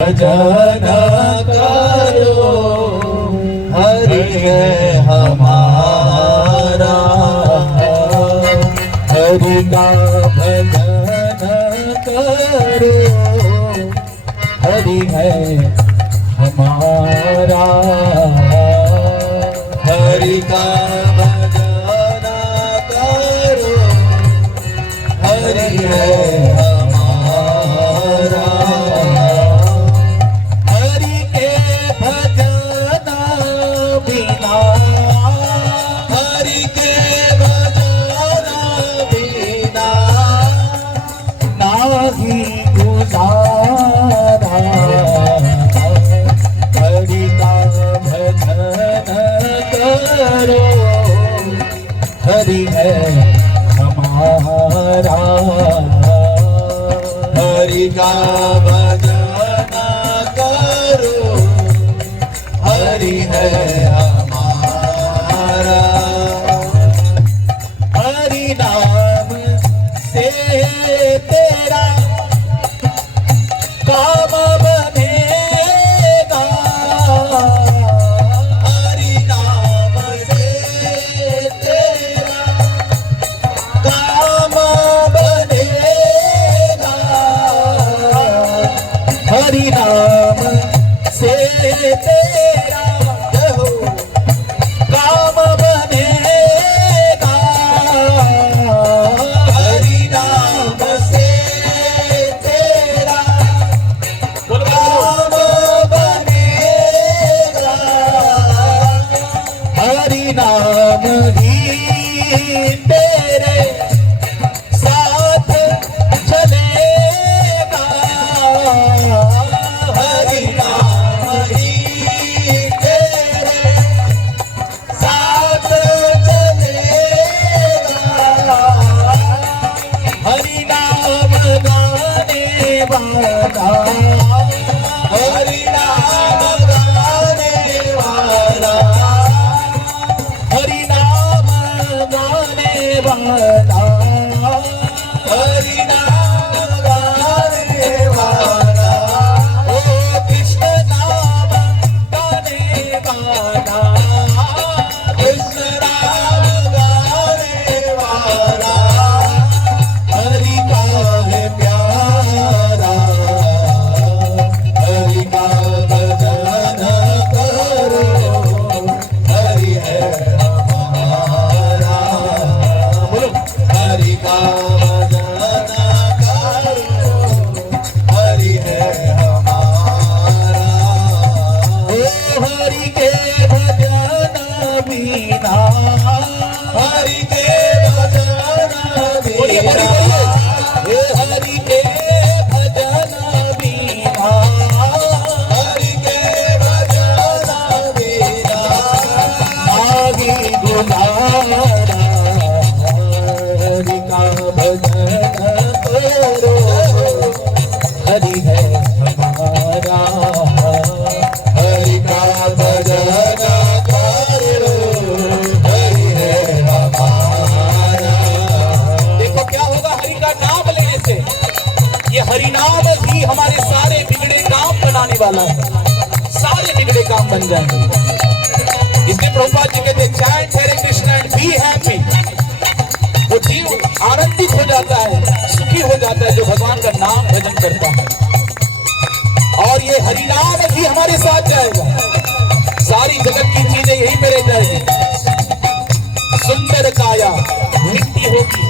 भजन करो हरि है हमारा, हरि का भजन करो हरि है हमारा, हरि का भजन करो हरि है हरि है हमारा, हरि का भजन करो हरि है हमारा, हरि नाम से तेरा काम बनेगा, हरि नाम से तेरा काम बनेगा, हरि नाम से तेरा काम बनेगा, हरि नाम से तेरा काम बनेगा, हरि नाम ही तेरे साथ चलेगा, हरि नाम ही तेरे साथ चलेगा, हरि नाम गाने वाला, हरि नाम गाने वाला, हरि नाम गाने वाला, हरि नाम गाने वाला, ओ कृष्ण नाम गाने वाला, कृष्ण नाम गाने वाला, हरि का है प्यारा, हरि का भजन करो हरि है हमारा, बोलो हरि का भजन करो हरि है हमारा, ओ हरि के भजन बिना, हरि के भजन बिना, हे हरि के भजन बिना, हरि के भजन बिना मागी गुजारा, हरि का भजन करो हरि है हमारा, हरि का भजन करो हरि है हमारा। देखो क्या होगा हरि का नाम लेने से, ये हरि नाम ही हमारे सारे बिगड़े काम बनाने वाला है, सारे बिगड़े काम बन जाएंगे। इसलिए प्रभुपाद जी कहते हैं chant Hare Krishna and be happy, वो जीव आनंदित हो जाता है, सुखी हो जाता है जो भगवान का नाम भजन करता है, और ये हरि नाम ही हमारे साथ जाएगा, सारी जगत की चीजें यही पे रह जाएगी, सुंदर काया मिट्टी होगी,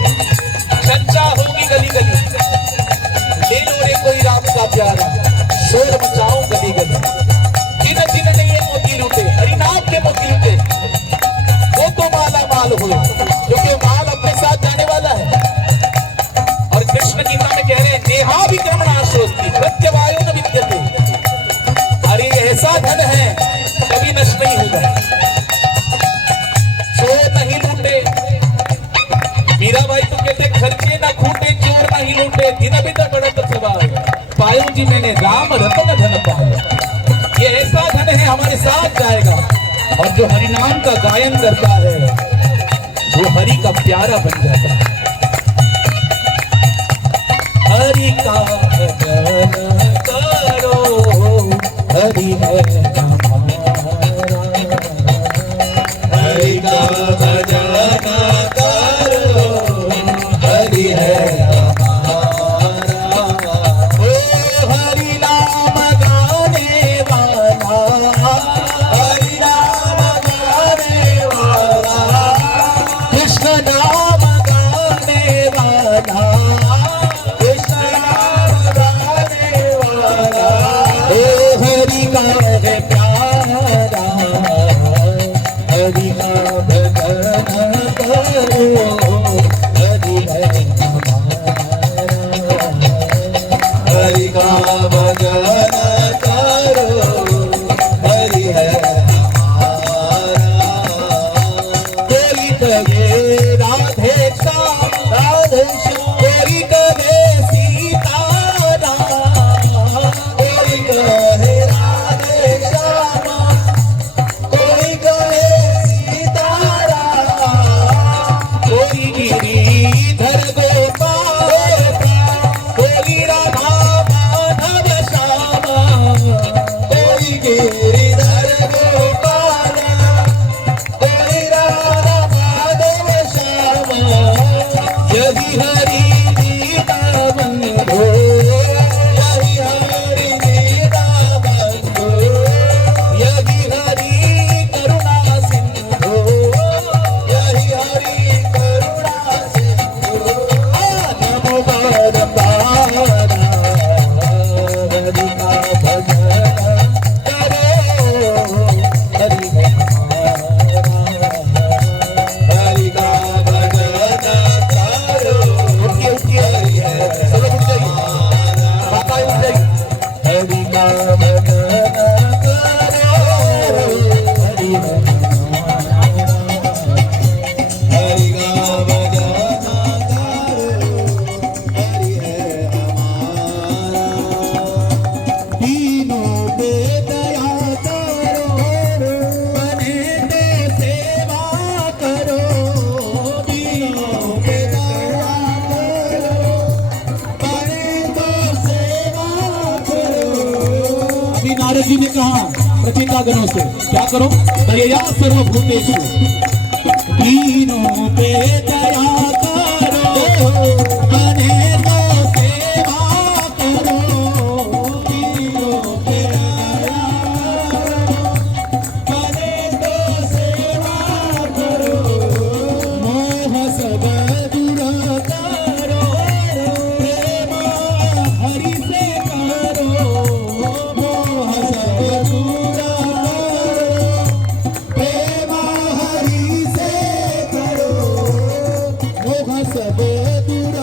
चर्चा होगी गली गली, ले लो रे कोई राम का प्यारा, शोर मचाओ गली गली, जिन जिन ने ये मोती लूटे, हरि नाम के मोती लूटे, वो तो माला माल हुए, क्योंकि माल अपने साथ जाने वाला है। और कृष्ण गीता में कह रहे हैं नेहा विक्रमणाशोस्ति प्रत्यवायो न विद्यते, अरे ऐसा धन है कभी नष्ट नहीं होगा, चोर नहीं लूटे, मीरा भाई तो कहते खर्चे ना खूटे, चोर नहीं लूटे, दिन बित बढ़त सवार, पायो जी मैंने राम रतन धन पाया, ये ऐसा धन है हमारे साथ जाएगा, और जो हरि नाम का गायन करता है वो हरि का प्यारा बन जाता है, हरि का भजन करो, हरि है हमारा। हरि का भजन करो, हरि है हमारा। ओ हरि नाम गाने वाला, हरि नाम गाने वाला, कृष्ण नाम गाने वाला, कृष्ण नाम गाने वाला। ओ हरि का है प्यारा, हरि का भजन करो, हरि है हमारा। हरि का भजन करो, हरि है हमारा। कोई कहे राधे श्याम, राधे श्याम, कोई कहे सीताराम, कोई कहे राधे श्याम, कोई कहे सीताराम, कोई गिरिधर गोपाल, कोई राधा माधव श्यामा, कोई गिरिधर गोपाल, कोई राधा माधव श्यामा। यही हरि गीता बंधो, यही हरि गीता बंधो, यही हरि करुणा सिंधु, यही हरि करुणा सिंधु। नमो बारंबार हरि का भजन करो, हरि है हमारा। हरि का भजन करो, उठिए उठिए, हरि है सब लोग उठ जाइए, माताएं उठ जाइए। हरि का भजन करो, हरि है हमारा। हरि का भजन करो, हरि है हमारा। दीनों पे दया करो, बने ते सेवा करो, दीनों पे दया करो, बने तो सेवा करो। अभी नारद जी ने कहा प्रचिंतागणों से, क्या करो? दयया सर्वभूतेषु, दीनों पे दया करो, बने तो सेवा करो, दीनों पे दया करो, बने तो सेवा करो। मोह सब दूर करो, प्रेम हरि से करो, मोह सब दूर करो, प्रेम हरि से करो। मोह सब दूर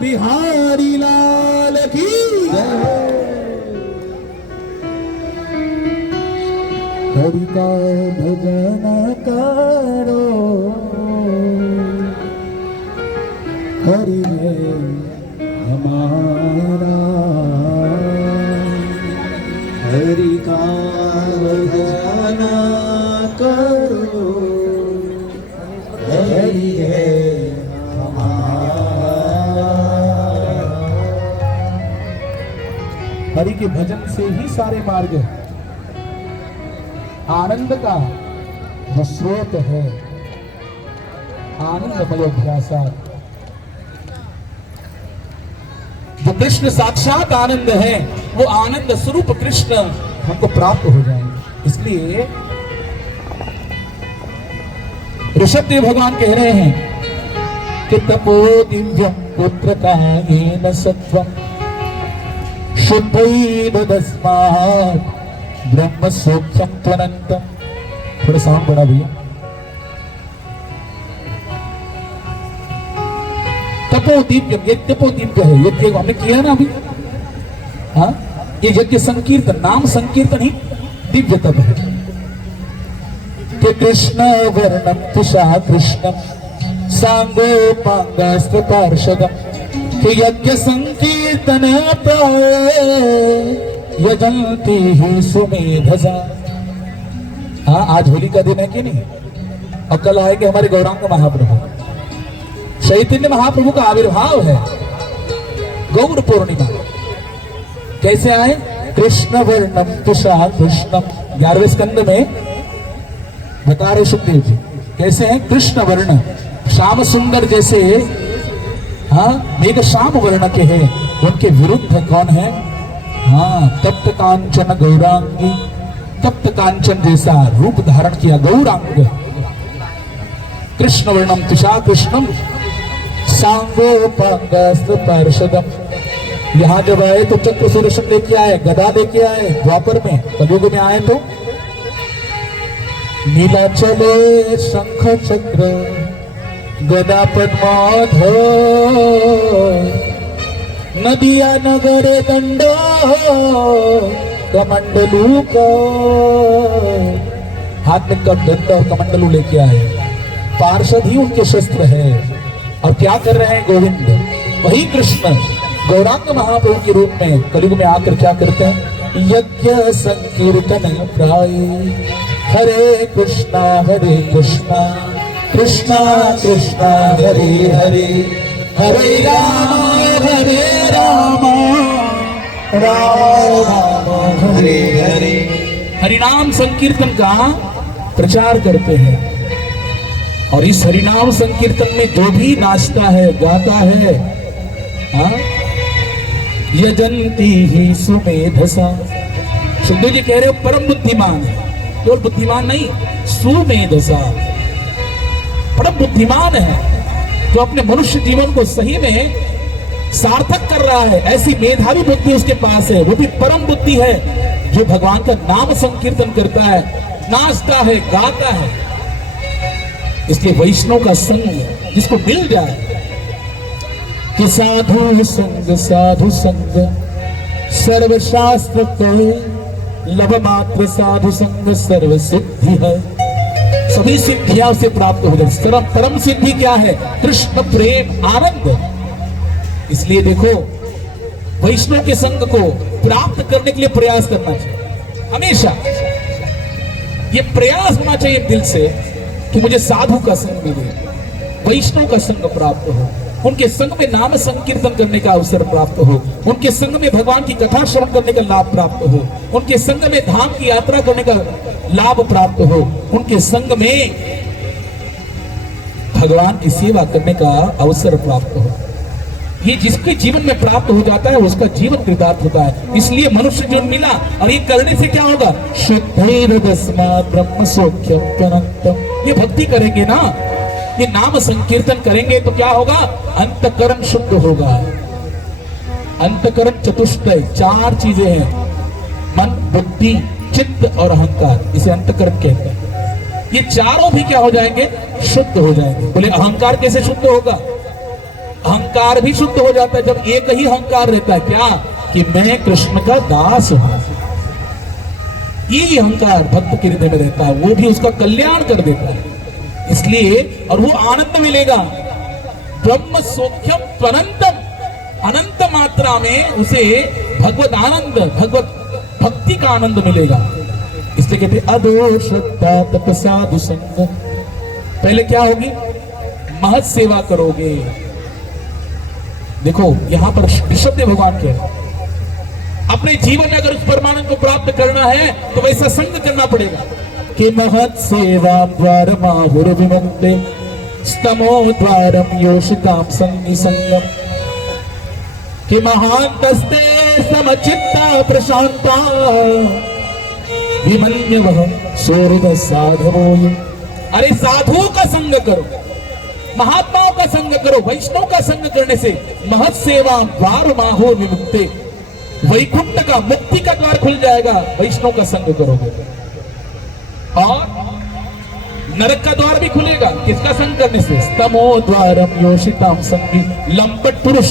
बिहारी लाल की हरि का भजन करो, हरि है हमारा। हरि का भजन करो, हरि है हमारा। हरि के भजन से ही सारे मार्ग है। आनंद का जो स्रोत है, आनंदमय अभ्यासात, जो कृष्ण साक्षात आनंद है, वो आनंद स्वरूप कृष्ण हमको प्राप्त हो जाएंगे। इसलिए ऋषभदेव भगवान कह रहे हैं कि तपो दिव्यम पुत्र कायेन सत्वम शुद्धैर्दस्मात् ब्रह्म सौख्यम त्वनंतम। थोड़ा साउंड बढ़ा भैया। तपो दिव्यम, ये तपो दिव्य है। यज्ञ हमने किया ना अभी, हाँ, ये यज्ञ संकीर्तन, नाम संकीर्तन ही दिव्य तप है। कि कृष्ण वर्णम तुषा कृष्णम सांगोपांगस्त्र पार्षदम, कि यज्ञ संकीर्तन यजंती ही सुमेधसा। हाँ, आज होली का दिन है कि नहीं? और कल आएंगे हमारे गौरांग महाप्रभु, चैतन्य महाप्रभु का आविर्भाव है, गौर पूर्णिमा। कैसे आए? कृष्ण वर्णम तुषा कृष्णम, 11वें स्कंद में बता रहे सुखदेव जी कैसे हैं। कृष्ण वर्ण, श्याम सुंदर जैसे, हाँ, मेघ श्याम वर्ण के हैं, उनके विरुद्ध कौन है? हाँ, तप्त कांचन गौरांगी, तप्त कांचन जैसा रूप धारण किया गौरांग। कृष्ण वर्णम तुषा कृष्णम सांगोपांगस्त्र पार्षदम। यहां जब आए तो चक्र सुदर्शन लेके आए, गदा लेके आए, द्वापर में, कलयुग में आए तो नीला चले शंख चक्र गदा पद्माधर, नदिया नगरे दंड कमंडलू का। हाथ में दंड और कमंडलू लेके आए, पार्षद ही उनके शस्त्र है। और क्या कर रहे हैं गोविंद? वही कृष्ण गौरांग महाप्रभु के रूप में कलयुग में आकर क्या करते हैं? यज्ञ संकीर्तन प्राय हरे कृष्णा कृष्णा कृष्णा हरे हरे, हरे राम राम राम हरे हरे। हरिनाम संकीर्तन का प्रचार करते हैं। और इस हरिनाम संकीर्तन में जो भी नाचता है, गाता है, हाँ, यजंती ही सुमेधसा। सुखदेव जी कह रहे हो परम बुद्धिमान है, केवल बुद्धिमान नहीं, सुमेधसा, परम बुद्धिमान है, जो अपने मनुष्य जीवन को सही में सार्थक कर रहा है। ऐसी मेधावी बुद्धि उसके पास है। वो भी परम बुद्धि है जो भगवान का नाम संकीर्तन करता है, नाचता है, गाता है। इसलिए वैष्णव का संग जिसको मिल जाए कि साधु संग सर्वशास्त्र कहे, लभ मात्र साधु संग सर्व सिद्धि है। सभी सिद्धियां उसे प्राप्त हो जाए। परम सिद्धि क्या है? कृष्ण प्रेम, आनंद। इसलिए देखो, वैष्णव के संग को प्राप्त करने के लिए प्रयास करना चाहिए। हमेशा ये प्रयास होना चाहिए दिल से कि मुझे साधु का संग मिले, वैष्णव का संग प्राप्त हो, उनके संग में नाम संकीर्तन करने का अवसर प्राप्त हो, उनके संग में भगवान की कथा श्रवण करने का लाभ प्राप्त हो, उनके संग में धाम की यात्रा करने का लाभ प्राप्त हो, उनके संग में भगवान की सेवा करने का अवसर प्राप्त हो। ये जिसके जीवन में प्राप्त हो जाता है उसका जीवन कृतार्थ होता है। इसलिए मनुष्य जीवन मिला, और ये करने से क्या होगा? शुद्धैर्दस्मात् ब्रह्म सौख्यम त्वनंतम। ये भक्ति करेंगे ना, ये नाम संकीर्तन करेंगे तो क्या होगा? अंतकरण शुद्ध होगा। अंतकरण चतुष्टय, 4 चीजें हैं, मन, बुद्धि, चित्त और अहंकार, इसे अंतकरण कहते हैं। ये चारों भी क्या हो जाएंगे? शुद्ध हो जाएंगे। बोले अहंकार कैसे शुद्ध होगा? अहंकार भी शुद्ध हो जाता है जब एक ही अहंकार रहता है, क्या कि मैं कृष्ण का दास हूं। ये अहंकार भक्त के हृदय में रहता है, वो भी उसका कल्याण कर देता है। इसलिए और वो आनंद मिलेगा, ब्रह्म सौख्यम त्वनंतम, अनंत मात्रा में उसे भगवत आनंद, भगवत भक्ति का आनंद मिलेगा। इसलिए कहते अदो श्रद्धा तपसाधु संग। पहले क्या होगी? महत सेवा करोगे। देखो यहां पर ऋषभ भगवान के अपने जीवन में अगर उस परमानंद को प्राप्त करना है तो वैसा संग करना पड़ेगा कि महत सेवा द्वार माहुर विमुक्ते स्तमो द्वारम योषिताम संगी संगम, कि महांतस्ते समचित्ता प्रशांता विमन्यवः सोहृद साधवो। अरे साधुओं का संग करो, महात्माओं का संग करो, वैष्णव का संग करने से महत सेवा द्वार माहुर विमुक्ते, वैकुंठ का, मुक्ति का द्वार खुल जाएगा वैष्णव का संग करोगे। और नरक का द्वार भी खुलेगा किसका संग करने से? स्तमो द्वारम योषिताम संगी। लंपट पुरुष,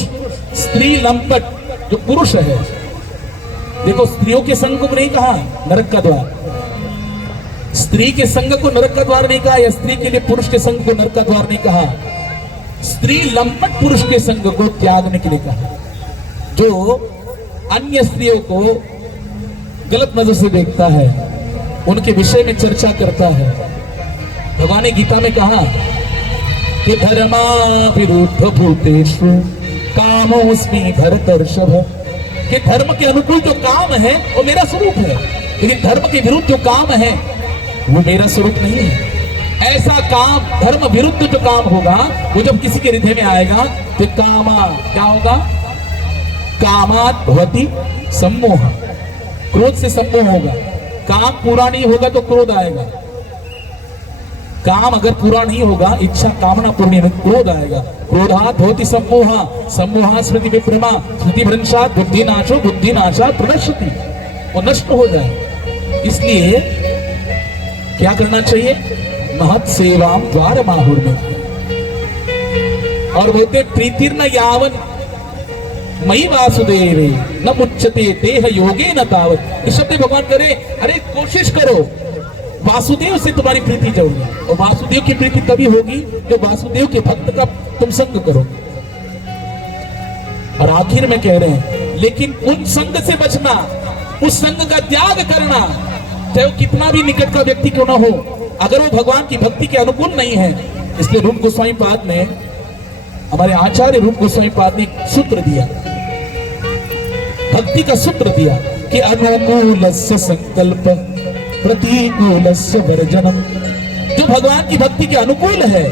स्त्री लंपट जो पुरुष है, देखो स्त्रियों के संग को नहीं कहा नरक का द्वार, स्त्री के संग को नरक का द्वार नहीं कहा, या स्त्री के लिए पुरुष के संग को नरक का द्वार नहीं कहा, स्त्री लंपट पुरुष के संग को त्यागने के लिए कहा, जो अन्य स्त्रियों को गलत नजर से देखता है, उनके विषय में चर्चा करता है। भगवान ने गीता में कहा कि धर्मा विरुद्ध भूतेषु कामोस्मि भरतर्षभ, कि धर्म के अनुकूल जो काम है वो मेरा स्वरूप है, लेकिन धर्म के विरुद्ध जो काम है वो मेरा स्वरूप नहीं है। ऐसा काम, धर्म विरुद्ध जो काम होगा वो जब किसी के हृदय में आएगा तो कामा क्या होगा? कामात भवति सम्मोह, क्रोध से सम्मोह होगा। काम पूरा नहीं होगा तो क्रोध आएगा, काम अगर पूरा नहीं होगा, इच्छा कामना पूर्ण नहीं, क्रोध आएगा। क्रोधात भवति सम्मोह, सम्मोह स्मृति विभ्रमा, स्मृति भ्रंशात बुद्धिनाशो, बुद्धिनाशात प्रणश्यति, वो नष्ट हो जाए। इसलिए क्या करना चाहिए? महत सेवाम द्वार माहुर में। और बोलते प्रीतिर्न यावन मई वासुदेवे न मुच्यते देह योगे न तावत। इस शब्द भगवान करे, अरे कोशिश करो वासुदेव से तुम्हारी प्रीति जाओगी, और वासुदेव की प्रीति तभी होगी जो वासुदेव के भक्त का तुम संग करो। और आखिर में कह रहे हैं लेकिन उन संग से बचना, उस संग का त्याग करना, चाहे वो कितना भी निकट का व्यक्ति क्यों ना हो, अगर वो भगवान की भक्ति के अनुकूल नहीं है। इसलिए रूप गोस्वामी पाद ने, हमारे आचार्य रूप गोस्वामी पाद ने सूत्र दिया, भक्ति का सूत्र दिया कि अनुकूलस्य संकल्प प्रतिकूलस्य वर्जनम। जो भगवान की भक्ति के अनुकूल है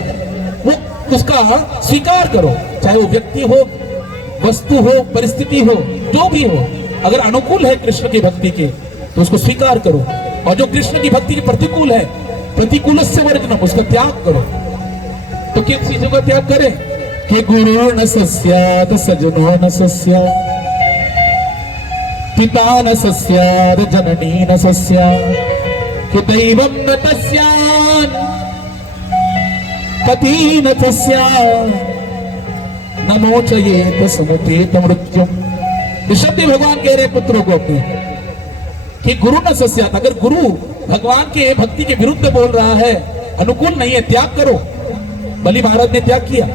वो उसका स्वीकार करो, चाहे वो व्यक्ति हो, वस्तु हो, परिस्थिति हो, जो भी हो। अगर अनुकूल है कृष्ण की भक्ति के तो उसको स्वीकार करो, और जो कृष्ण की भक्ति के प्रतिकूल है, प्रतिकूलस्य वर्जनम, उसका त्याग करो। तो किन चीजों का त्याग करें? कि गुरु न सस्यात् सजनो न सस्यात्, पिता न सस्यात् जननी न सस्यात्, कि दैवं न तस्यात् पति न तस्यात्, न मोचयेत समुपेत मृत्युम। ऋषभ भगवान कह रहे पुत्रों को अपने कि गुरु न सस्यात्, अगर गुरु भगवान के भक्ति के विरुद्ध बोल रहा है, अनुकूल नहीं है, त्याग करो। बलि महाराज ने त्याग किया।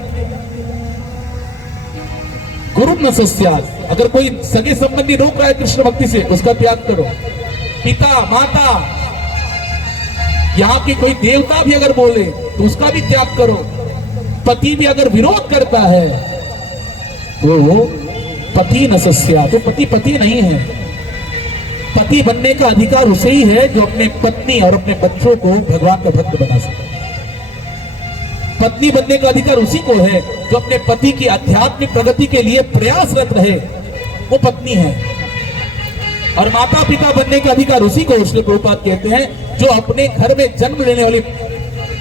गुरु न सस्यात्, अगर कोई सगे संबंधी रोक रहा है कृष्ण भक्ति से, उसका त्याग करो। पिता माता, यहाँ के कोई देवता भी अगर बोले तो उसका भी त्याग करो। पति भी अगर विरोध करता है तो पति न सस्यात्, तो पति पति नहीं है। पति बनने का अधिकार उसे ही है जो अपने पत्नी और अपने बच्चों को भगवान का भक्त बना सके। पत्नी बनने का अधिकार उसी को है जो अपने पति की आध्यात्मिक प्रगति के लिए प्रयासरत रहे, वो पत्नी है। और माता पिता बनने का अधिकार उसी को, श्री प्रभुपाद कहते हैं, जो अपने घर में जन्म लेने वाली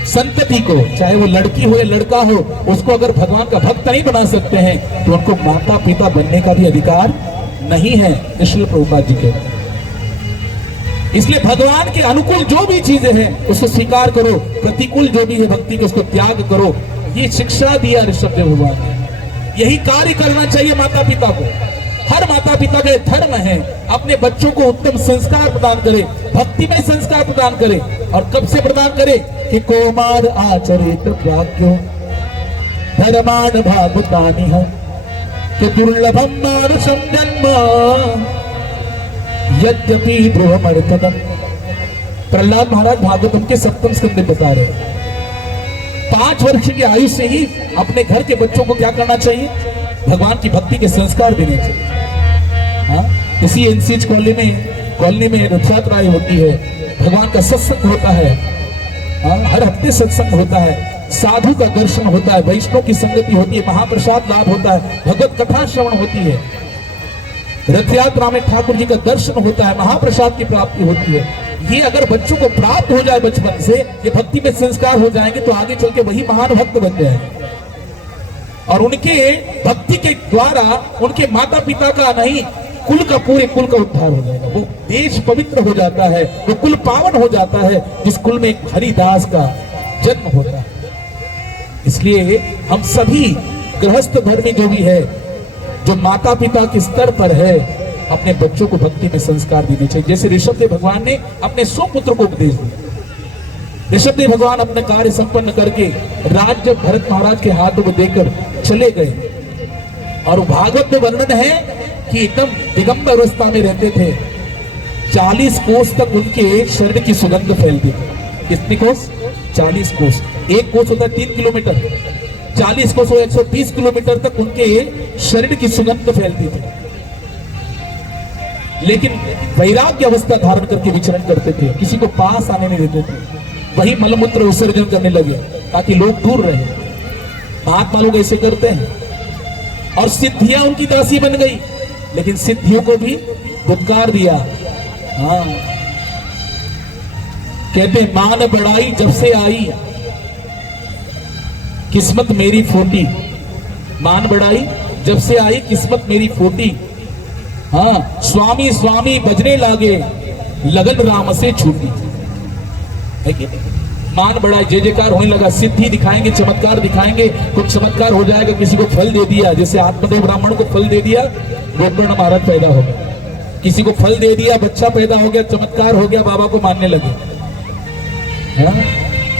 संतति को, चाहे वो लड़की हो या लड़का हो, उसको अगर भगवान का भक्त नहीं बना सकते हैं तो उनको माता पिता बनने का भी अधिकार नहीं है, श्री प्रभुपाद जी के। इसलिए भगवान के अनुकूल जो भी चीजें हैं उसको स्वीकार करो, प्रतिकूल जो भी है भक्ति के उसको त्याग करो। ये शिक्षा दिया ऋषभ देव भगवान ने। यही कार्य करना चाहिए माता पिता को। हर माता पिता का धर्म है अपने बच्चों को उत्तम संस्कार प्रदान करे, भक्तिमय संस्कार प्रदान करे। और कब से प्रदान करे कि कौमार आचरित प्राज्ञो धर्मान भागवतानि है कि दुर्लभम मानुषम जन्म यद्यपि ध्रुवमर्थदम। प्रहलाद महाराज भागवतम के 7वें स्कंद में बता रहे हैं 5 वर्ष की आयु से ही अपने घर के बच्चों को क्या करना चाहिए, भगवान की भक्ति के संस्कार देने चाहिए। हाँ, इसी एनसीएच कॉलोनी में रथ यात्राएं होती है, भगवान का सत्संग होता है। हाँ, हर हफ्ते सत्संग होता है, साधु का दर्शन होता है, वैष्णव की संगति होती है, महाप्रसाद लाभ होता है, भगवत कथा श्रवण होती है, रथ यात्रा में ठाकुर जी का दर्शन होता है, महाप्रसाद की प्राप्ति होती है। ये अगर बच्चों को प्राप्त हो जाए बचपन से, ये भक्ति में संस्कार हो जाएंगे तो आगे चल के वही महान भक्त बन जाएंगे। और उनके भक्ति के द्वारा उनके माता पिता का नहीं, कुल का, पूरे कुल का उद्धार हो जाएगा। वो देश पवित्र हो जाता है, वो कुल पावन हो जाता है जिस कुल में एक हरिदास का जन्म होता है। इसलिए हम सभी गृहस्थ धर्मी जो भी है, जो माता पिता के स्तर पर है, अपने बच्चों को भक्ति में संस्कार देने चाहिए। जैसे ऋषभदेव भगवान ने अपने सुपुत्र को उपदेश दिया। ऋषभदेव भगवान अपने कार्य संपन्न करके राज्य भरत महाराज के हाथों में देकर चले गए। और भागवत में वर्णन है कि एकदम दिगंबर अवस्था में रहते थे, 40 कोस तक उनके शरीर की सुगंध फैलती थी। कितने कोस? 40 कोस। एक कोस होता है 3 किलोमीटर, 40 कोस 120 किलोमीटर तक उनके शरीर की सुगंध फैलती थी। लेकिन वैराग्य अवस्था धारण करके विचरण करते थे, किसी को पास आने नहीं देते थे, वही मलमूत्र विसर्जन करने लगे ताकि लोग दूर रहे। महात्मा लोग ऐसे करते हैं। और सिद्धियां उनकी दासी बन गई, लेकिन सिद्धियों को भी धुतकार दिया। हाँ, कहते मान बढ़ाई जब से आई किस्मत मेरी फूटी। मान बढ़ाई जब से आई किस्मत मेरी फूटी। हाँ, स्वामी स्वामी बजने लागे लगन राम से छूटी। है कि मान बढ़ाई, जय जयकार होने लगा, सिद्धि दिखाएंगे, चमत्कार दिखाएंगे, कुछ चमत्कार हो जाएगा, किसी को फल दे दिया, जैसे आत्मदेव ब्राह्मण को फल दे दिया, गोकर्ण महाराज पैदा हो गया। किसी को फल दे दिया, बच्चा पैदा हो गया, चमत्कार हो गया, बाबा को मानने लगे। है?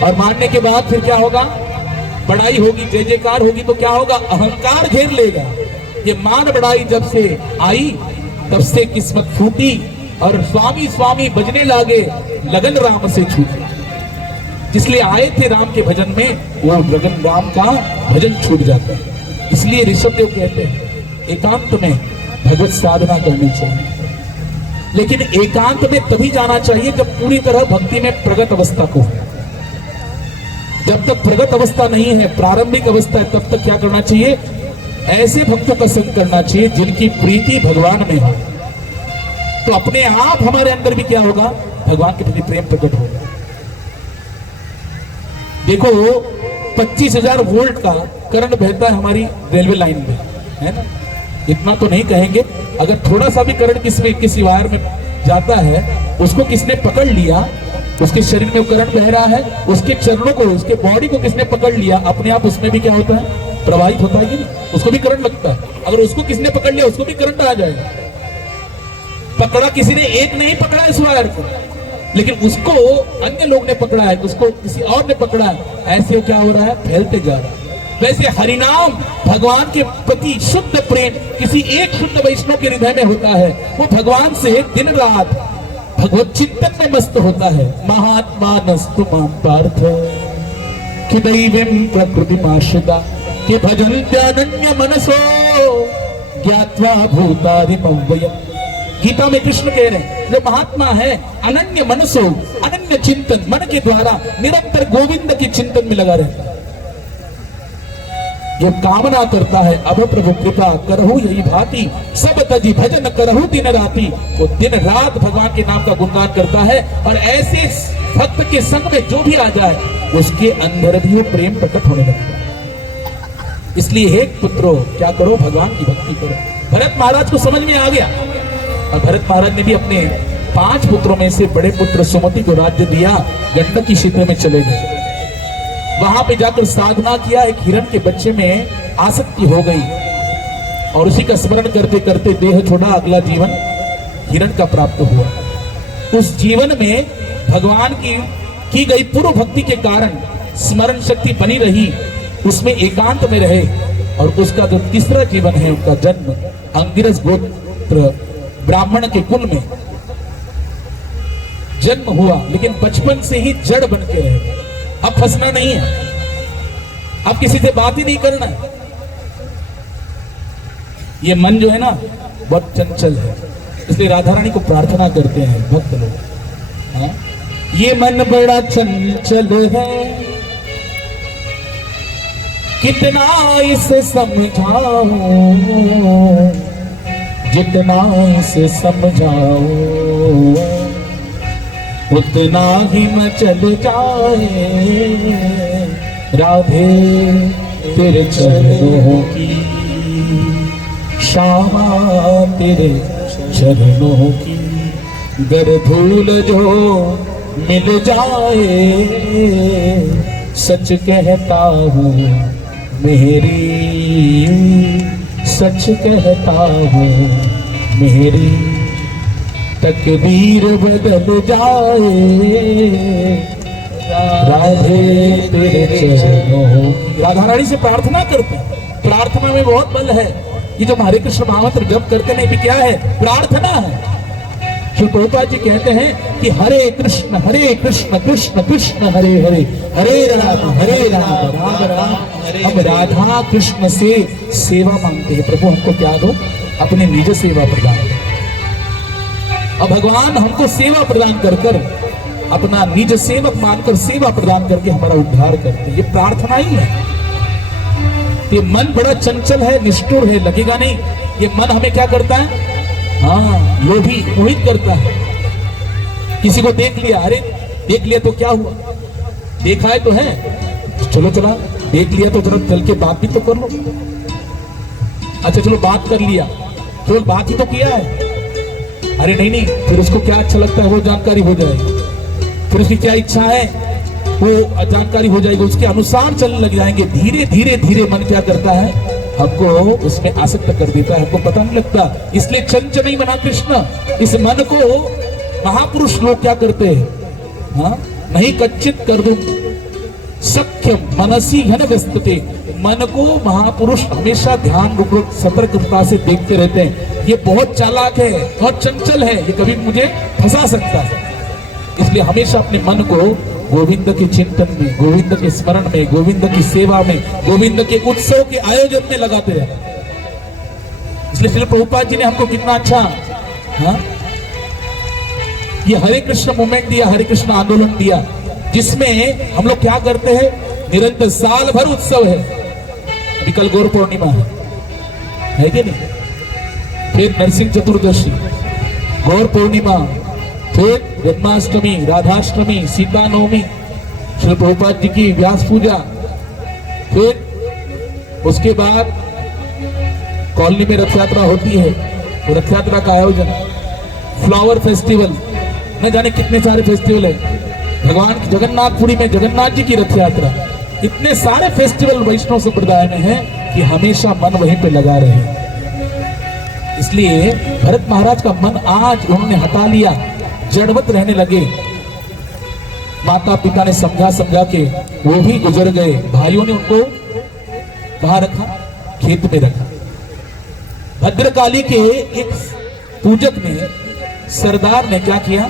और मानने के बाद फिर क्या होगा? बढ़ाई होगी, जय जयकार होगी तो क्या होगा? अहंकार घेर लेगा। ये मान बढ़ाई जब से आई तब से किस्मत फूटी, और स्वामी स्वामी बजने लागे लगन राम से छूटी। जिसलिए आए थे राम के भजन में, वो लगन राम का भजन छूट जाता है। इसलिए ऋषभदेव कहते हैं एकांत में भगवत साधना करनी चाहिए। लेकिन एकांत में तभी जाना चाहिए जब पूरी तरह भक्ति में प्रगत अवस्था को। जब तक प्रगत अवस्था नहीं है, प्रारंभिक अवस्था है, तब तक क्या करना चाहिए? ऐसे भक्तों का संग करना चाहिए जिनकी प्रीति भगवान में है। तो अपने आप हमारे अंदर भी क्या होगा? भगवान के प्रति प्रेम प्रकट होगा। देखो 25,000 वोल्ट का करंट बहता है हमारी रेलवे लाइन में, है ना? इतना तो नहीं कहेंगे, अगर थोड़ा सा भी करंट किसी वायर में जाता है, उसको किसने पकड़ लिया, उसके शरीर में करंट बह रहा है, उसके चरणों को, उसके बॉडी को किसने पकड़ लिया, अपने आप उसमें भी क्या होता है? प्रवाहित होता है कि नहीं? उसको भी करंट लगता है। अगर उसको किसने पकड़ लिया, उसको भी करंट आ जाएगा। पकड़ा किसी ने, एक नहीं पकड़ा इस वायर को, लेकिन उसको अन्य लोग ने पकड़ा है, उसको किसी और ने पकड़ा है। ऐसे क्या हो रहा है? फैलते जा रहा है। वैसे हरिनाम भगवान के प्रति शुद्ध प्रेम किसी एक शुद्ध वैष्णव के हृदय में होता है, वो भगवान से दिन रात भगवत चिंतन में मस्त होता है। महात्मा नस्तु मां पार्थ कि दैवं प्रकृति माश्रिता कि भजन्त्यानन्य मनसो ज्ञात्वा भूतारिमव्ययम्। गीता में कृष्ण कह रहे हैं जो महात्मा है अनन्य मनसो, अनन्य चिंतन, मन के द्वारा निरंतर गोविंद के चिंतन में लगा रहता है। जो कामना करता है अब प्रभु कृपा करहु यही भांति, सब तजी भजन करहु दिन राति। वो दिन रात भगवान के नाम का गुणगान करता है, और ऐसे भक्त के संग में जो भी आ जाए उसके अंदर भी वो प्रेम प्रकट होने लगता है। इसलिए हे पुत्रो क्या करो? भगवान की भक्ति करो। भरत महाराज को समझ में आ गया, और भरत महाराज ने भी अपने 5 पुत्रों में से बड़े पुत्र सुमति को राज्य दिया, गंडक की क्षेत्र में चले गए। वहां पे जाकर साधना किया, एक हिरण के बच्चे में आसक्ति हो गई और उसी का स्मरण करते करते देह छोड़ा, अगला जीवन हिरण का प्राप्त हुआ। उस जीवन में भगवान की गई पूर्व भक्ति के कारण स्मरण शक्ति बनी रही, उसमें एकांत में रहे और उसका जो तीसरा जीवन है, उनका जन्म अंगिरस गोत्र ब्राह्मण के कुल में जन्म हुआ, लेकिन बचपन से ही जड़ बन के रहे। अब फंसना नहीं है, अब किसी से बात ही नहीं करना है। ये मन जो है ना बहुत चंचल है, इसलिए राधा रानी को प्रार्थना करते हैं भक्त लोग, हाँ? ये मन बड़ा चंचल है, कितना इसे समझाओ, जितना इसे समझाओ उतना ही मचल जाए, राधे तेरे चरणों की, श्यामा तेरे चरणों की, गर धूल जो मिल जाए, सच कहता हूँ मेरी, सच कहता हूँ मेरी, तकदीर बदल जाए, राधे तेरे चरणों की। राधा रानी से प्रार्थना करते हैं, प्रार्थना में बहुत बल है। ये जो हरे कृष्ण महामंत्र जप करते नहीं भी क्या है, प्रार्थना है। श्री प्रभुपाद जी कहते हैं कि हरे कृष्ण कृष्ण कृष्ण हरे हरे, हरे राम राम राम। हम राधा कृष्ण से सेवा मांगते हैं, प्रभु हमको क्या दो, अपने निज सेवा प्रदान करो। अब भगवान हमको सेवा प्रदान कर कर, अपना निज सेवक मानकर सेवा प्रदान करके हमारा उद्धार करते, ये प्रार्थना ही है। ये मन बड़ा चंचल है, निष्ठुर है, लगेगा नहीं। ये मन हमें क्या करता है, हाँ लोभी मोहित करता है। किसी को देख लिया, अरे देख लिया तो क्या हुआ, देखा है तो है, चलो चला देख लिया तो जरा चल के बात भी तो कर लो। अच्छा चलो बात कर लिया, केवल बात ही तो किया है, अरे नहीं नहीं, फिर उसको क्या अच्छा लगता है वो जानकारी हो जाएगी, फिर उसकी क्या इच्छा है वो जानकारी हो जाएगी, उसके अनुसार चलने लग जाएंगे। धीरे धीरे धीरे मन क्या करता है, हमको उसमें आसक्त कर देता है, हमको पता नहीं लगता। इसलिए चंचल नहीं बना कृष्ण इस मन को। महापुरुष लोग क्या करते हैं, हाँ नहीं कच्चित कर दूं सख्यम मनसी घन व्यस्तते, मन को महापुरुष हमेशा ध्यान रूप सतर्कता से देखते रहते हैं। ये बहुत चालाक है, बहुत चंचल है, ये कभी मुझे फंसा सकता है। इसलिए हमेशा अपने मन को गोविंद के चिंतन में, गोविंद के स्मरण में, गोविंद की सेवा में, गोविंद के उत्सव के आयोजन में लगाते रहे। इसलिए श्री प्रभुपाद जी ने हमको कितना अच्छा, हाँ ये हरे कृष्ण मूवमेंट दिया, हरे कृष्ण आंदोलन दिया, जिसमें हम लोग क्या करते हैं, निरंतर साल भर उत्सव है। अभी कल गौर पूर्णिमा है कि नहीं, फिर नरसिंह चतुर्दशी, गौर पूर्णिमा, फिर जन्माष्टमी, राधाष्टमी, सीता नवमी, श्री प्रभुपाद जी की व्यास पूजा, फिर उसके बाद कॉलोनी में रथ यात्रा होती है, रथ यात्रा का आयोजन, फ्लावर फेस्टिवल, न जाने कितने सारे फेस्टिवल है। भगवान की जगन्नाथपुरी में जगन्नाथ जी की रथ यात्रा, इतने सारे फेस्टिवल वैष्णव संप्रदाय में है कि हमेशा मन वहीं पे लगा रहे। इसलिए भरत महाराज का मन आज उन्होंने हटा लिया, जड़वत रहने लगे। माता पिता ने समझा समझा के वो भी गुजर गए, भाइयों ने उनको कहाँ रखा, खेत में रखा। भद्रकाली के एक पूजक ने, सरदार ने क्या किया,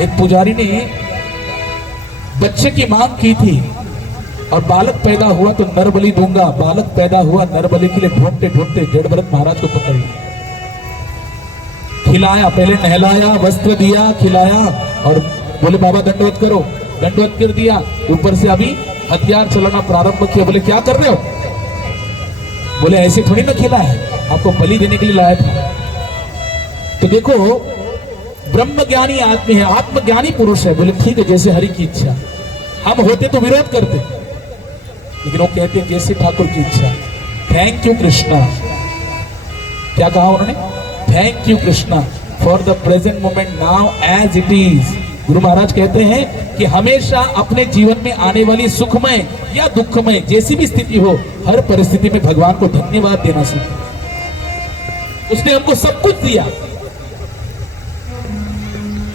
एक पुजारी ने बच्चे की मांग की थी और बालक पैदा हुआ तो नरबलि दूंगा, बालक पैदा हुआ, नरबलि के लिए ढूंढते ढूंढते जड़ भरत महाराज को पकड़ लिया, खिलाया, पहले नहलाया, वस्त्र दिया, खिलाया और बोले बाबा दंडवत करो, दंडवत कर दिया। ऊपर से अभी हथियार चलाना प्रारंभ किया। बोले क्या कर रहे हो, बोले ऐसे थोड़ी ना खिला है, आपको बलि देने के लिए लाया था। तो देखो ब्रह्म ज्ञानी आदमी है, आत्मज्ञानी पुरुष है। बोले ठीक है, जैसे हरि की इच्छा। हम होते तो विरोध करते, लेकिन वो कहते हैं जैसे ठाकुर की इच्छा। थैंक यू कृष्णा, क्या कहा उन्होंने, thank you Krishna for the present moment now as it is, Guru Maharaj कहते हैं कि हमेशा अपने जीवन में आने वाली सुखमय या दुखमय जैसी भी स्थिति हो, हर परिस्थिति में भगवान को धन्यवाद देना सीखो। उसने हमको सब कुछ दिया।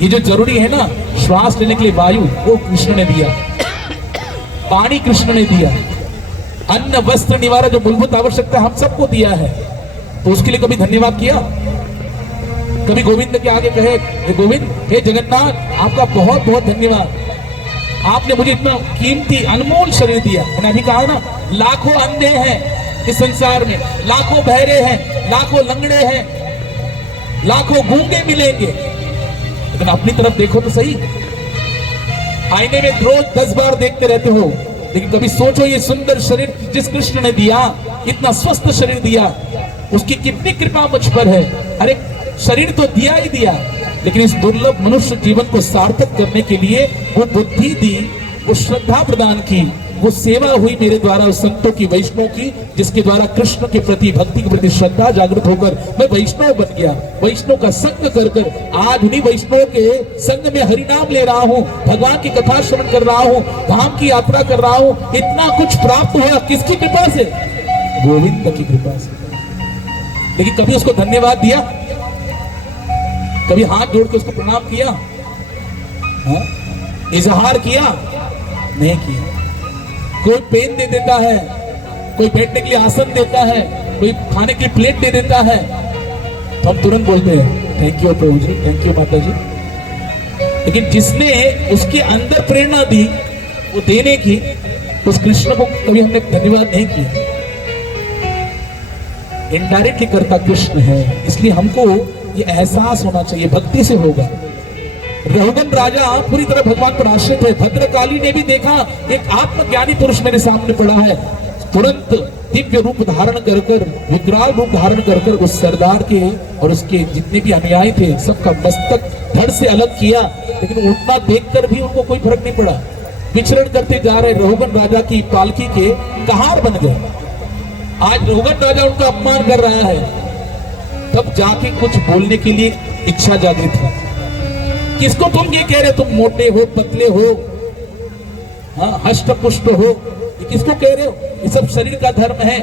ये जो जरूरी है ना, श्वास लेने के लिए वायु, वो कृष्ण ने दिया, पानी कृष्ण ने दिया, अन्न वस्त्र निवारा जो मूलभूत आवश्यकता हम सबको दिया है, तो उसके लिए कभी धन्यवाद किया? कभी गोविंद के आगे कहे, हे गोविंद, हे जगन्नाथ, आपका बहुत बहुत धन्यवाद, आपने मुझे इतना कीमती अनमोल शरीर दिया। मैंने अभी कहा ना, लाखों अंधे हैं इस संसार में, लाखों बहरे हैं, लाखों लंगड़े हैं, लाखों गूंगे मिलेंगे, लेकिन अपनी तरफ देखो तो सही। आईने में रोज 10 बार देखते रहते हो, लेकिन कभी सोचो ये सुंदर शरीर जिस कृष्ण ने दिया, इतना स्वस्थ शरीर दिया, उसकी कितनी कृपा मुझ पर है। अरे शरीर तो दिया ही दिया, लेकिन इस दुर्लभ मनुष्य जीवन को सार्थक करने के लिए वो बुद्धि दी, वो श्रद्धा प्रदान की, वो सेवा हुई मेरे द्वारा उस संतों की, वैष्णव की, जिसके द्वारा कृष्ण के प्रति, भक्ति के प्रति श्रद्धा जागृत होकर मैं वैष्णव बन गया। वैष्णव का संग कर कर आज उन्हीं वैष्णव के संग में हरिनाम ले रहा हूँ, भगवान की कथा श्रवण कर रहा हूँ, धाम की यात्रा कर रहा हूँ। इतना कुछ प्राप्त हुआ किसकी कृपा से? गोविंद की कृपा से। लेकिन कभी उसको धन्यवाद दिया? कभी हाथ जोड़ के उसको प्रणाम किया? इजहार किया? नहीं किया। कोई पेन दे देता है, कोई बैठने के लिए आसन देता है, कोई खाने के लिए प्लेट दे देता है, तो हम तुरंत बोलते हैं thank you Prabhu ji, thank you Mata ji. लेकिन जिसने उसके अंदर प्रेरणा दी वो देने की, उस कृष्ण को कभी हमने धन्यवाद नहीं किया। इनडायरेक्टली करता कृष्ण है, इसलिए हमको ये एहसास होना चाहिए, भक्ति से होगा। रघुगन राजा पूरी तरह भगवान पर आश्रित है। भद्रकाली ने भी देखा एक आत्मज्ञानी पुरुष मेरे सामने पड़ा है, तुरंत दिव्य रूप धारण कर कर, विकराल रूप धारण कर कर उस सरदार के और उसके जितने भी अनुयायी थे सबका मस्तक धड़ से अलग किया, लेकिन उतना देखकर भी उनको कोई फर्क नहीं पड़ा। विचरण करते जा रहे रघुगन राजा की पालकी के कहार बन गए। आज रघुगन राजा उनका अपमान कर रहा है, तब जाके कुछ बोलने के लिए इच्छा जागृत है। किसको तुम ये कह रहे, तुम मोटे हो, पतले हो, हाँ, हष्ट पुष्ट हो, ये किसको कह रहे हो? ये सब शरीर का धर्म है।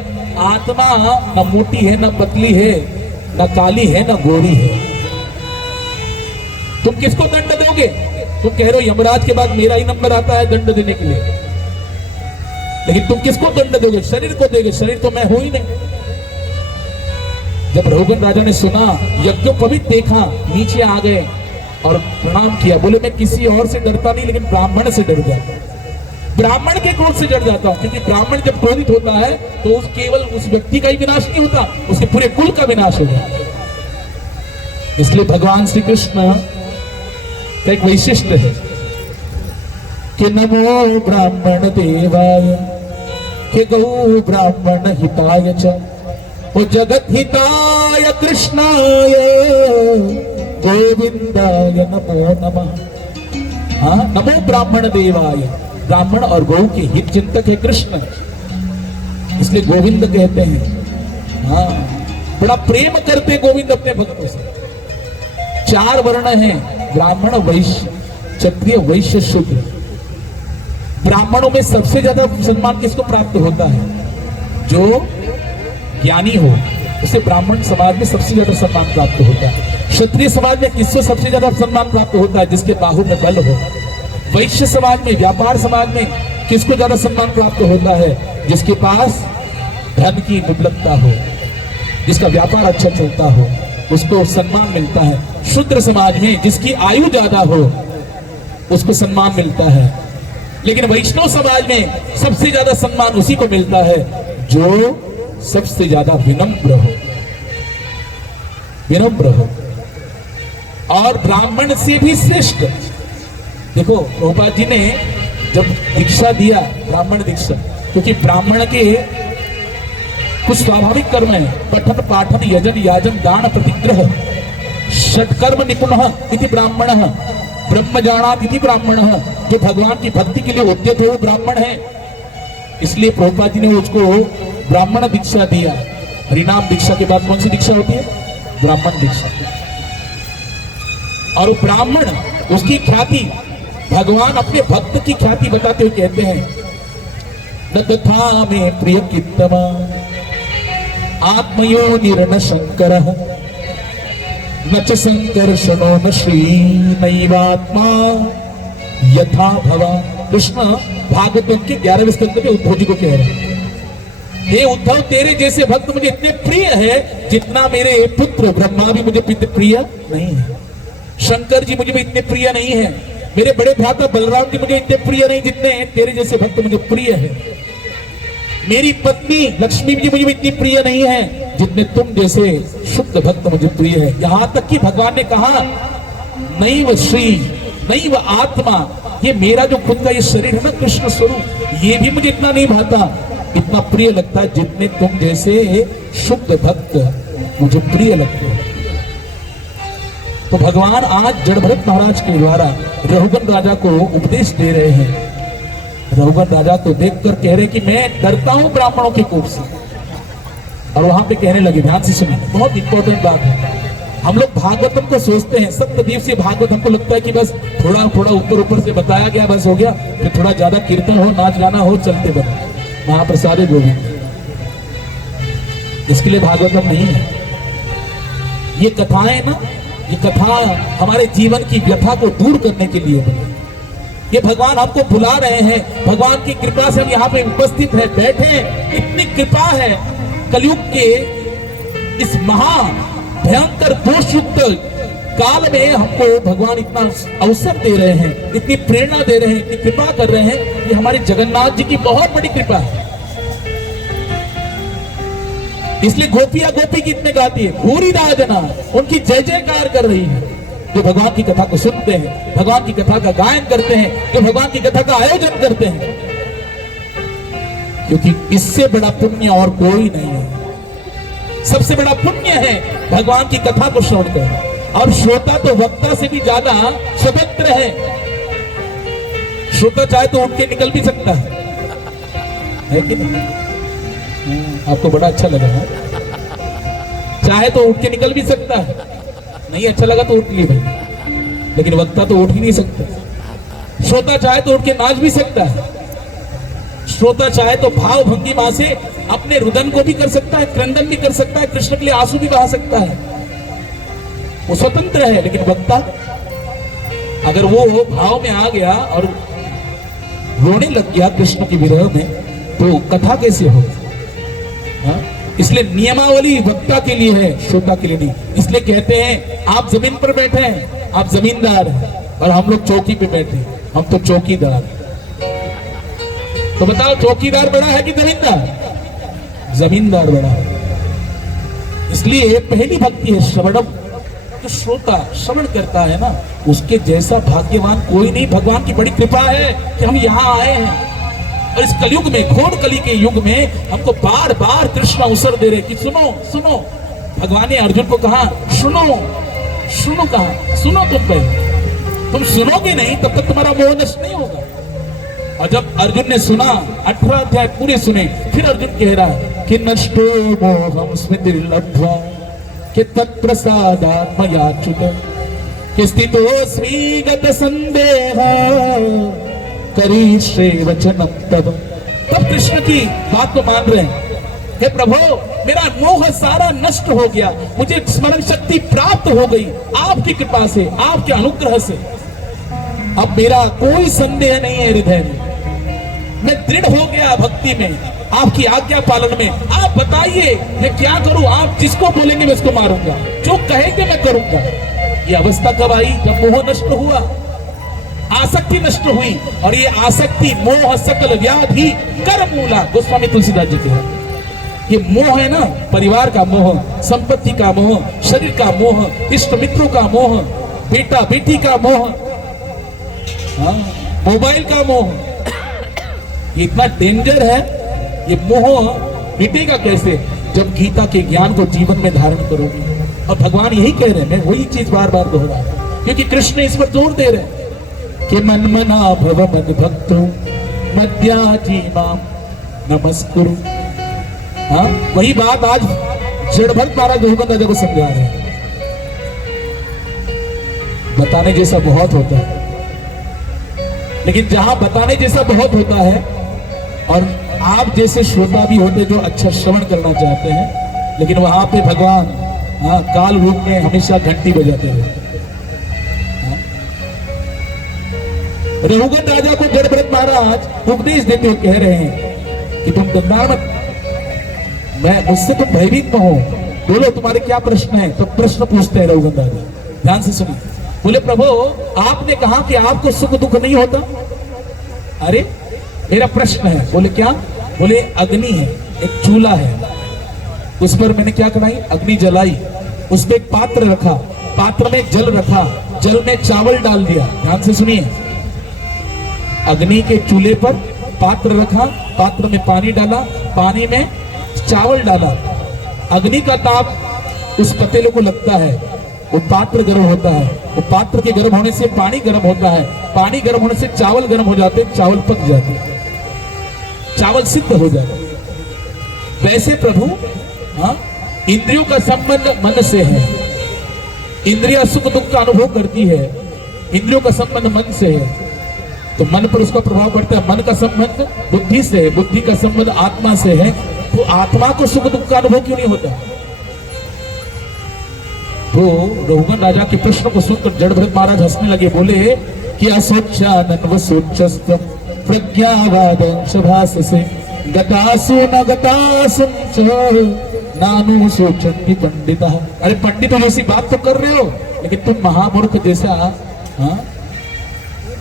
आत्मा न मोटी है, न पतली है, न काली है, न गोरी है। तुम किसको दंड दोगे? तुम कह रहे हो यमराज के बाद मेरा ही नंबर आता है दंड देने के लिए, लेकिन तुम किसको दंड दोगे? शरीर को दोगे। शरीर तो मैं हूं ही नहीं। जब रघुगन राजा ने सुना, यज्ञोपवीत देखा, नीचे आ गए और प्रणाम किया। बोले मैं किसी और से डरता नहीं, लेकिन ब्राह्मण से डर जाता हूं। ब्राह्मण के क्रोध से डर जाता हूं, क्योंकि ब्राह्मण जब क्रोधित होता है तो केवल उस व्यक्ति का ही विनाश नहीं होता, उसके पूरे कुल का विनाश हो जाता है। इसलिए भगवान श्री कृष्ण का एक वैशिष्ट है कि नमो ब्राह्मण देवाय, कि गौ ब्राह्मण हिताय च, ओ जगत हिताय कृष्णाय गोविंदाय नमो नमः। हाँ, नमो ब्राह्मण देवाय, ब्राह्मण और गौ के हित चिंतक है कृष्ण, इसलिए गोविंद कहते हैं। हाँ, बड़ा प्रेम करते गोविंद अपने भक्तों से। 4 वर्ण हैं, ब्राह्मण, वैश्य, क्षत्रिय, वैश्य, शूद्र। ब्राह्मणों में सबसे ज्यादा सम्मान किसको प्राप्त होता है? जो ज्ञानी हो, उसे ब्राह्मण समाज में सबसे ज्यादा सम्मान प्राप्त होता है। क्षत्रिय समाज में किसको सबसे ज्यादा सम्मान प्राप्त होता है? जिसके बाहु में बल हो। वैश्य समाज में, व्यापार समाज में किसको ज्यादा सम्मान प्राप्त होता है? जिसके पास धन की दुर्लभता हो, जिसका व्यापार अच्छा चलता हो, उसको सम्मान मिलता है। शूद्र समाज में जिसकी आयु ज्यादा हो, उसको सम्मान मिलता है। लेकिन वैष्णव समाज में सबसे ज्यादा सम्मान उसी को मिलता है जो सबसे ज्यादा विनम्र हो, विनम्र हो, और ब्राह्मण से भी श्रेष्ठ। देखो प्रभुपाद जी ने जब दीक्षा दिया, ब्राह्मण दीक्षा, क्योंकि ब्राह्मण के कुछ स्वाभाविक कर्म है, पठन पाठन यजन याजन दान प्रतिग्रह, षटकर्म निपुण इति ब्राह्मण, ब्रह्म जानात इति ब्राह्मण। जो भगवान की भक्ति के लिए उद्यत हो वो ब्राह्मण है। इसलिए प्रभुपाद जी ने उसको ब्राह्मण दीक्षा दिया। हरिनाम दीक्षा के बाद कौन सी दीक्षा होती है? ब्राह्मण दीक्षा। और वो ब्राह्मण उसकी ख्याति भगवान अपने भक्त की ख्याति बताते हुए कहते हैं, न तथा में प्रिय कित्तम आत्मयोनिर्न शंकर न च संकर्षणो न श्री नैवात्मा यथा भवा। कृष्ण भागवत के 11वें स्कंद में उद्धव जी को कह रहे हैं, हे उद्धव, तेरे जैसे भक्त मुझे इतने प्रिय है जितना मेरे पुत्र ब्रह्मा भी मुझे प्रिय नहीं है, शंकर जी मुझे भी इतने प्रिय नहीं है, मेरे बड़े भ्राता बलराम जी मुझे इतने प्रिय नहीं जितने तेरे जैसे भक्त मुझे प्रिय है, मेरी पत्नी लक्ष्मी जी मुझे भी इतनी प्रिय नहीं है जितने तुम जैसे शुद्ध भक्त मुझे प्रिय है। यहां तक कि भगवान ने कहा, नैव श्री नैव आत्मा, ये मेरा जो खुद का ये शरीर है ना कृष्ण स्वरूप, ये भी मुझे इतना नहीं भाता, इतना प्रिय लगता है जितने तुम जैसे शुद्ध भक्त मुझे प्रिय लगते हो। तो भगवान आज जड़भरत महाराज के द्वारा रघुगन राजा को उपदेश दे रहे हैं। रघुगन राजा को देखकर कह रहे कि मैं डरता हूं ब्राह्मणों के कोप से, और वहां पे कहने लगे, ध्यान से सुनिए, बहुत इंपॉर्टेंट बात है। हम लोग भागवतम को सोचते हैं, सप्तदिवसीय भागवत हमको लगता है कि बस थोड़ा थोड़ा ऊपर से बताया गया, बस हो गया, फिर थोड़ा ज्यादा कीर्तन हो, नाच गाना हो, चलते बने महाप्रसाद गोविंद। इसके लिए भागवतम नहीं है। ये कथाएं ना, ये कथा हमारे जीवन की व्यथा को दूर करने के लिए बनी। ये भगवान हमको बुला रहे हैं, भगवान की कृपा से हम यहाँ पे उपस्थित हैं, बैठे हैं, इतनी कृपा है। कलयुग के इस महा भयंकर दोषयुक्त काल में हमको भगवान इतना अवसर दे रहे हैं, इतनी प्रेरणा दे रहे हैं, इतनी कृपा कर रहे हैं। ये हमारे जगन्नाथ जी की बहुत बड़ी कृपा है। इसलिए गोपिया गोपी गीत में गाती है, भूरी राजना उनकी जय जयकार कर रही है, जो भगवान की कथा को सुनते हैं, भगवान की कथा का गायन करते हैं, जो भगवान की कथा का आयोजन करते हैं, क्योंकि इससे बड़ा पुण्य और कोई नहीं है। सबसे बड़ा पुण्य है भगवान की कथा को श्रवण करना, और श्रोता तो वक्ता से भी ज्यादा स्वतंत्र है। श्रोता चाहे तो उठ के निकल भी सकता है कि नहीं? आपको बड़ा अच्छा लगा है? चाहे तो उठ के निकल भी सकता है, नहीं अच्छा लगा तो उठ लिए भाई, लेकिन वक्ता तो उठ ही नहीं सकता। श्रोता चाहे तो उठ के नाच भी सकता है, श्रोता चाहे तो भाव भंगिमा से अपने रुदन को भी कर सकता है, क्रंदन भी कर सकता है, कृष्ण के लिए आंसू भी बहा सकता है, वो स्वतंत्र है। लेकिन वक्ता अगर वो भाव में आ गया और रोने लग गया कृष्ण की विरह में, तो कथा कैसे हो? इसलिए नियमावली वक्ता के लिए है, श्रोता के लिए नहीं। इसलिए कहते हैं, आप जमीन पर बैठे हैं, आप जमींदार हैं, और हम लोग चौकी पे बैठे हैं, हम तो चौकीदार। तो बताओ, चौकीदार बड़ा है कि जमींदार? जमींदार बड़ा है। इसलिए पहली भक्ति है श्रवणम। जो श्रोता श्रवण करता है ना, उसके जैसा भाग्यवान कोई नहीं। भगवान की बड़ी कृपा है कि हम यहाँ आए हैं, और इस कलयुग में, घोर कली के युग में हमको बार बार कृष्ण अवसर दे रहे कि सुनो सुनो। भगवान ने अर्जुन को कहा, सुनो सुनो, कहा सुनो, तुम पहले, तुम सुनोगे नहीं तब तक तुम्हारा मोह नष्ट नहीं होगा। और जब अर्जुन ने सुना, 18 अध्याय पूरे सुने, फिर अर्जुन कह रहा है कि नष्टो मोहं स्मृतिर्लब्ध्वा कि तत्प्रसादात् मयाच्युत कि स्थितोऽस्मि गत संदेहः करिष्ये वचनं तव। तब कृष्ण की बात को मान रहे हैं, हे प्रभु, मेरा मोह सारा नष्ट हो गया, मुझे स्मरण शक्ति प्राप्त हो गई आपकी कृपा से, आपके अनुग्रह से। अब मेरा कोई संदेह नहीं है हृदय में, मैं दृढ़ हो गया भक्ति में, आपकी आज्ञा पालन में। आप बताइए मैं क्या करूं? आप जिसको बोलेंगे मैं उसको मारूंगा, जो कहेंगे मैं करूंगा। ये अवस्था कब आई? जब मोह नष्ट हुआ, आसक्ति नष्ट हुई। और ये आसक्ति, मोह सकल व्याधि कर मूला, गोस्वामी तुलसीदास जी के। ये मोह है ना, परिवार का मोह, संपत्ति का मोह, शरीर का मोह, इष्ट मित्रों का मोह, बेटा बेटी का मोह, मोबाइल का मोह, ये इतना डेंजर है। ये मोह मिटेगा कैसे? जब गीता के ज्ञान को जीवन में धारण करोगे। और भगवान यही कह रहे हैं, मैं वही चीज बार बार दोहरा रहा हूं, क्योंकि कृष्ण इस पर जोर दे रहे हैं कि मन मना भव मद भक्तो मद्याजी माम नमस्कुरु। हाँ, वही बात आज जड़भरत महाराज रघुगन राजा को समझा रहे हैं। बताने जैसा बहुत होता है, लेकिन जहां बताने जैसा बहुत होता है और आप जैसे श्रोता भी होते जो अच्छा श्रवण करना चाहते हैं, लेकिन वहां पे भगवान काल रूप में हमेशा घंटी बजाते हैं। रघुगण राजा को जड़भरत महाराज उपदेश देते हुए कह रहे हैं कि तुम डरना मत, मैं मुझसे तुम भयभीत न हो, बोलो तुम्हारे क्या प्रश्न है। तो प्रश्न पूछते हैं रघुगण राजा, ध्यान से सुनिए। बोले प्रभु आपने कहा कि आपको सुख दुख नहीं होता। अरे मेरा प्रश्न है। बोले क्या? बोले अग्नि है, एक चूल्हा है, उस पर मैंने क्या कराई? अग्नि जलाई, उस पर एक पात्र रखा, पात्र में जल रखा, जल में चावल डाल दिया। ध्यान से सुनिए, अग्नि के चूल्हे पर पात्र रखा, पात्र में पानी डाला, पानी में चावल डाला, अग्नि का ताप उस पतीले को लगता है, वो पात्र गर्म होता है, वो पात्र के गर्म होने से पानी गर्म होता है, पानी गर्म होने से चावल गर्म हो जाते, चावल पक जाते, चावल सिद्ध हो जाता। वैसे प्रभु इंद्रियों का संबंध मन से है, इंद्रिया सुख दुख का अनुभव करती है, इंद्रियों का संबंध मन से है, तो मन पर उसका प्रभाव पड़ता है। मन का संबंध बुद्धि से है, बुद्धि का संबंध आत्मा से है, तो आत्मा को सुख दुख का अनुभव क्यों नहीं होता? तो रघुगण राजा के प्रश्न को सुनकर जड़भरत महाराज हंसने लगे। बोले कि असोचानन वसोचस्तम प्रज्ञावादंश भाससे गतासु न गतासु नानु सोचन्ति पंडिता। अरे पंडितों जैसी बात तो कर रहे हो, लेकिन तुम महामूर्ख जैसा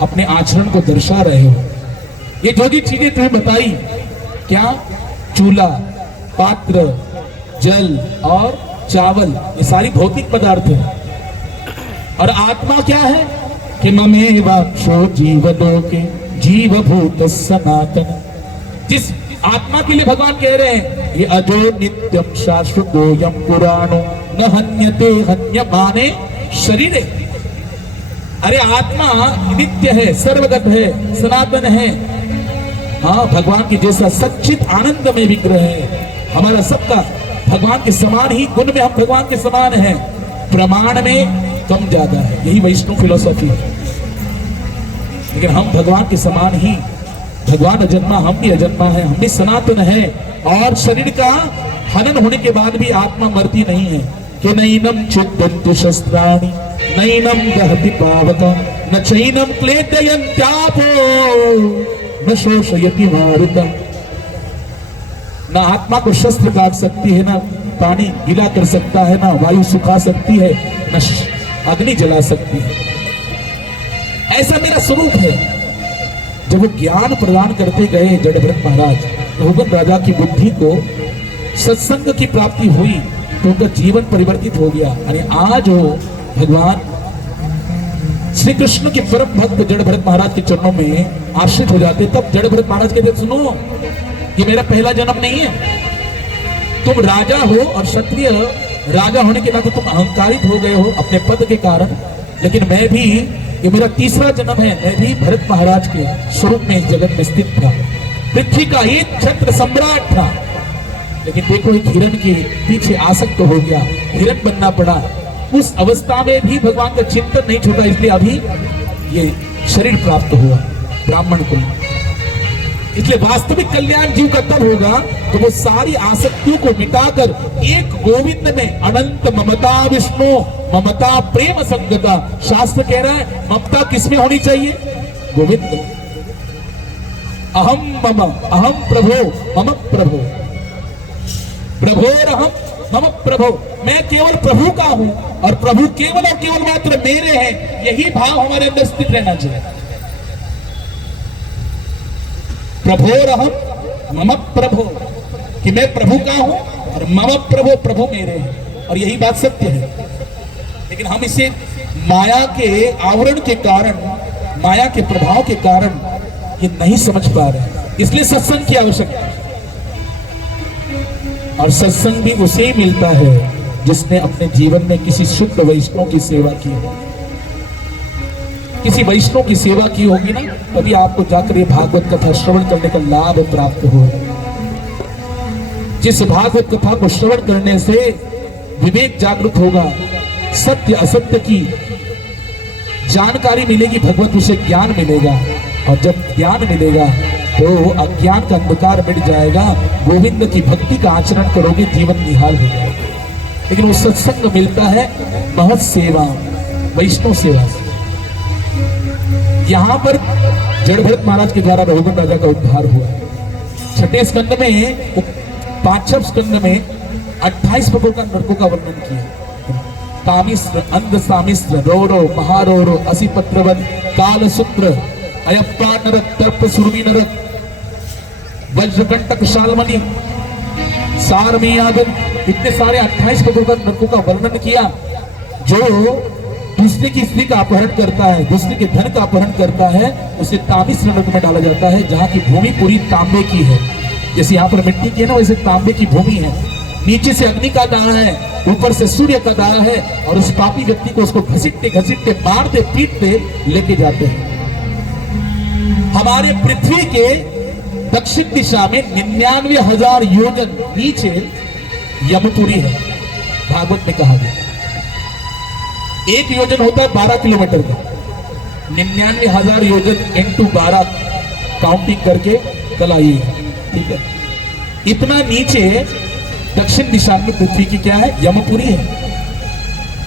अपने आचरण को दर्शा रहे हो। ये जो भी चीजें तुम्हें बताई, क्या? चूल्हा, पात्र, जल और चावल, ये सारी भौतिक पदार्थ है। और आत्मा क्या है? कि ममेवाक्षो जीवलोके जीवभूत सनातन। जिस आत्मा के लिए भगवान कह रहे हैं ये अजो नित्यम शाश्वतोयम पुराणो न हन्यते हन्यमाने शरीरे। अरे आत्मा नित्य है, सर्वगत है, सनातन है। भगवान की जैसा सच्चित आनंद में विग्रह है। हमारा सबका भगवान के समान ही, गुण में हम भगवान के समान हैं, प्रमाण में कम ज्यादा है, यही वैष्णव फिलोसॉफी है। लेकिन हम भगवान के समान ही, भगवान अजन्मा, हम भी अजन्मा है, हम भी सनातन है। और शरीर का हनन होने के बाद भी आत्मा मरती नहीं है। कि नैनम छिद्यन्ति शस्त्राणि नैनम दहति पावकं न चैनम क्लेदयन्त्यापो न शोषयति मारुतम्। ना आत्मा को शस्त्र काट सकती है, ना पानी गीला कर सकता है, ना वायु सुखा सकती है, ना अग्नि जला सकती है। ऐसा मेरा स्वरूप है। जब वो ज्ञान प्रदान करते गए जड़भरत महाराज, रघुगण राजा की बुद्धि को सत्संग की प्राप्ति हुई तो उनका जीवन परिवर्तित हो गया। अरे आज हो भगवान श्री कृष्ण के परम भक्त जड़भरत महाराज के चरणों में आश्रित हो जाते, तब जड़भरत महाराज कहते सुनो, ये मेरा पहला जन्म नहीं है। तुम राजा हो और क्षत्रिय राजा होने के नाते तुम अहंकारित हो गए हो अपने पद के कारण, लेकिन मैं भी, ये मेरा तीसरा जन्म है। मैं भी भरत महाराज के स्वरूप में इस जगत में स्थित था, पृथ्वी का एक छत्र सम्राट था। लेकिन देखो एक हिरण के पीछे आसक्त हो गया, हिरण बनना पड़ा। उस अवस्था में भी भगवान का चिंतन नहीं छोड़ा, इसलिए अभी ये शरीर प्राप्त हुआ ब्राह्मण को। इसलिए वास्तविक कल्याण जीव का तब होगा तो वो सारी आसक्तियों को मिटाकर एक गोविंद में अनंत ममता विष्णु ममता प्रेम संगता। शास्त्र कह रहा है ममता किसमें होनी चाहिए? गोविंद। अहम मम अहम प्रभो मम प्रभो प्रभोरहम मम प्रभो। मैं केवल प्रभु का हूं और प्रभु केवल और केवल मात्र मेरे हैं। यही भाव हमारे अंदर स्थित रहना चाहिए। प्रभोरहम मम प्रभो, कि मैं प्रभु का हूं और मम प्रभो, प्रभु मेरे हैं। और यही बात सत्य है। लेकिन हम इसे माया के आवरण के कारण, माया के प्रभाव के कारण ये नहीं समझ पा रहे। इसलिए सत्संग की आवश्यकता है। और सत्संग भी उसे ही मिलता है जिसने अपने जीवन में किसी शुद्ध वैष्णव की सेवा की हो। किसी वैष्णव की सेवा की होगी ना, तभी आपको जाकर ये भागवत कथा श्रवण करने का लाभ प्राप्त हो। जिस भागवत कथा को श्रवण करने से विवेक जागृत होगा, सत्य असत्य की जानकारी मिलेगी, भगवत विषय ज्ञान मिलेगा, और जब ज्ञान मिलेगा तो अज्ञान का अंधकार मिट जाएगा, गोविंद की भक्ति का आचरण करोगे, जीवन निहाल हो जाएगा। लेकिन वो सत्संग मिलता है महत सेवा, वैष्णव सेवा से। यहाँ पर जड़भरत महाराज के द्वारा रघुवर राजा का उद्धार हुआ। छठे स्कंद में, पांचव स्कंद में 28 प्रकार का नरकों का वर्णन किया। तामिश्र, अंध सामिश्र, रोरो, महारोरो, असिपत्रवन, काल सूत्र, अयप्पा नरक, तर्प सुरवी नरक, वज्रकंटक, शालमणि, सारमेयागन, इतने सारे 28 प्रकार का नरकों का वर्णन किया। जो दूसरे की स्त्री का अपहरण करता है, दूसरे के धन का अपहरण करता है, उसे तामिश्र नरक में डाला जाता है, जहाँ की भूमि पूरी तांबे की है। जैसे यहाँ पर मिट्टी की है ना, वैसे तांबे की भूमि है। नीचे से अग्नि का दाह है, ऊपर से सूर्य का दाह है, और उस पापी व्यक्ति को उसको घसीटते घसीटते मारते पीटते लेके जाते हैं। हमारे पृथ्वी के दक्षिण दिशा में 99,000 योजन नीचे यमपुरी है। भागवत में कहा गया एक योजन होता है 12 किलोमीटर का। 99,000 योजन इंटू 12 काउंटिंग करके चलाइए, ठीक है। इतना नीचे दक्षिण दिशा में पृथ्वी की क्या है, यमपुरी है।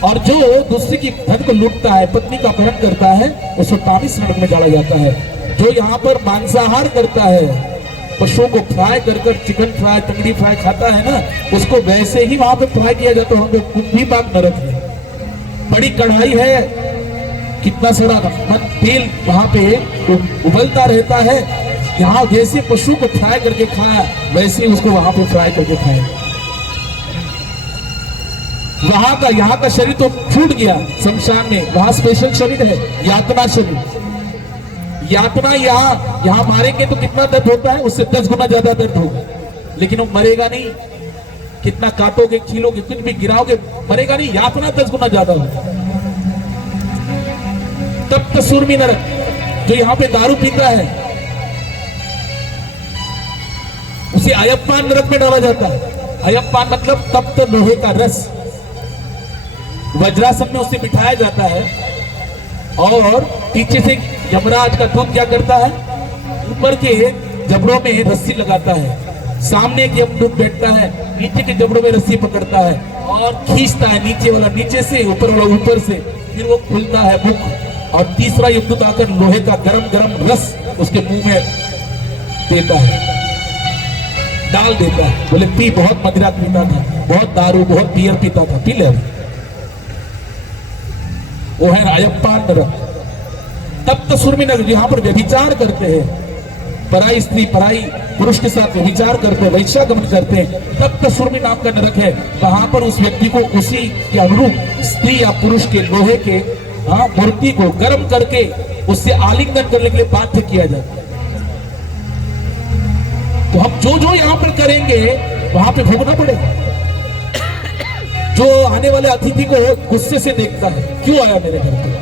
और जो दूसरे की धन को लूटता है, पत्नी का अपहरण करता है, उसको तामिश्र नरक में डाला जाता है। जो यहाँ पर मांसाहार करता है, पशुओं को फ्राई कर कर, चिकन फ्राई, तंगड़ी फ्राई खाता है ना, उसको वैसे ही वहां पे फ्राई किया जाता है। कुंभीपाक नरक है, बड़ी कढ़ाई है, कितना सारा तेल वहां पे उबलता रहता है। यहाँ जैसे पशु को फ्राई करके खाया, वैसे ही उसको वहां पे फ्राई करके खाया। वहां का यहाँ का शरीर तो छूट गया शमशान में, वहां स्पेशल शरीर है, यातना शरीर। यातना यहाँ मारेंगे तो कितना दर्द होता है, उससे 10 गुना ज्यादा दर्द होगा, लेकिन वो मरेगा नहीं। कितना काटोगे, छीलोगे, कुछ भी गिराओगे, मरेगा नहीं। यातना 10 गुना ज्यादा होगा। तप्त सुरमी नरक, जो यहाँ पे दारू पीता है, उसे अयप्पान नरक में डाला जाता है। अयप्पान मतलब तप्त लोहे का रस, वज्रासन में उसे बिठाया जाता है, और पीछे से यमराज का दूत क्या करता है, ऊपर के जबड़ों में रस्सी लगाता है। सामने एक यमदूत बैठता है, नीचे के जबड़ों में रस्सी पकड़ता है और खींचता है, नीचे वाला नीचे से, ऊपर वाला ऊपर से, फिर वो खुलता है मुख, और तीसरा यमदूत आकर लोहे का गरम गरम रस उसके मुंह में देता है, डाल देता है। बोले पी, बहुत मदिरा पीता था, बहुत दारू, बहुत बियर पीता था, पी ले। वो है अयप्पान नरक। तप्त सुरमी नरक, यहाँ पर व्यभिचार करते हैं, पराई स्त्री पराई पुरुष के साथ व्यभिचार करते हैं, वैश्यागमन करते हैं, तप्त सुरमी नाम का नरक है। वहां पर उस व्यक्ति को उसी के अनुरूप स्त्री या पुरुष के लोहे के मूर्ति को गर्म करके उससे आलिंगन करने के लिए बाध्य किया जाता है। तो हम जो जो यहाँ पर करेंगे वहां पे भोगना पड़ेगा। जो आने वाले अतिथि को गुस्से से देखता है, क्यों आया मेरे घर पे,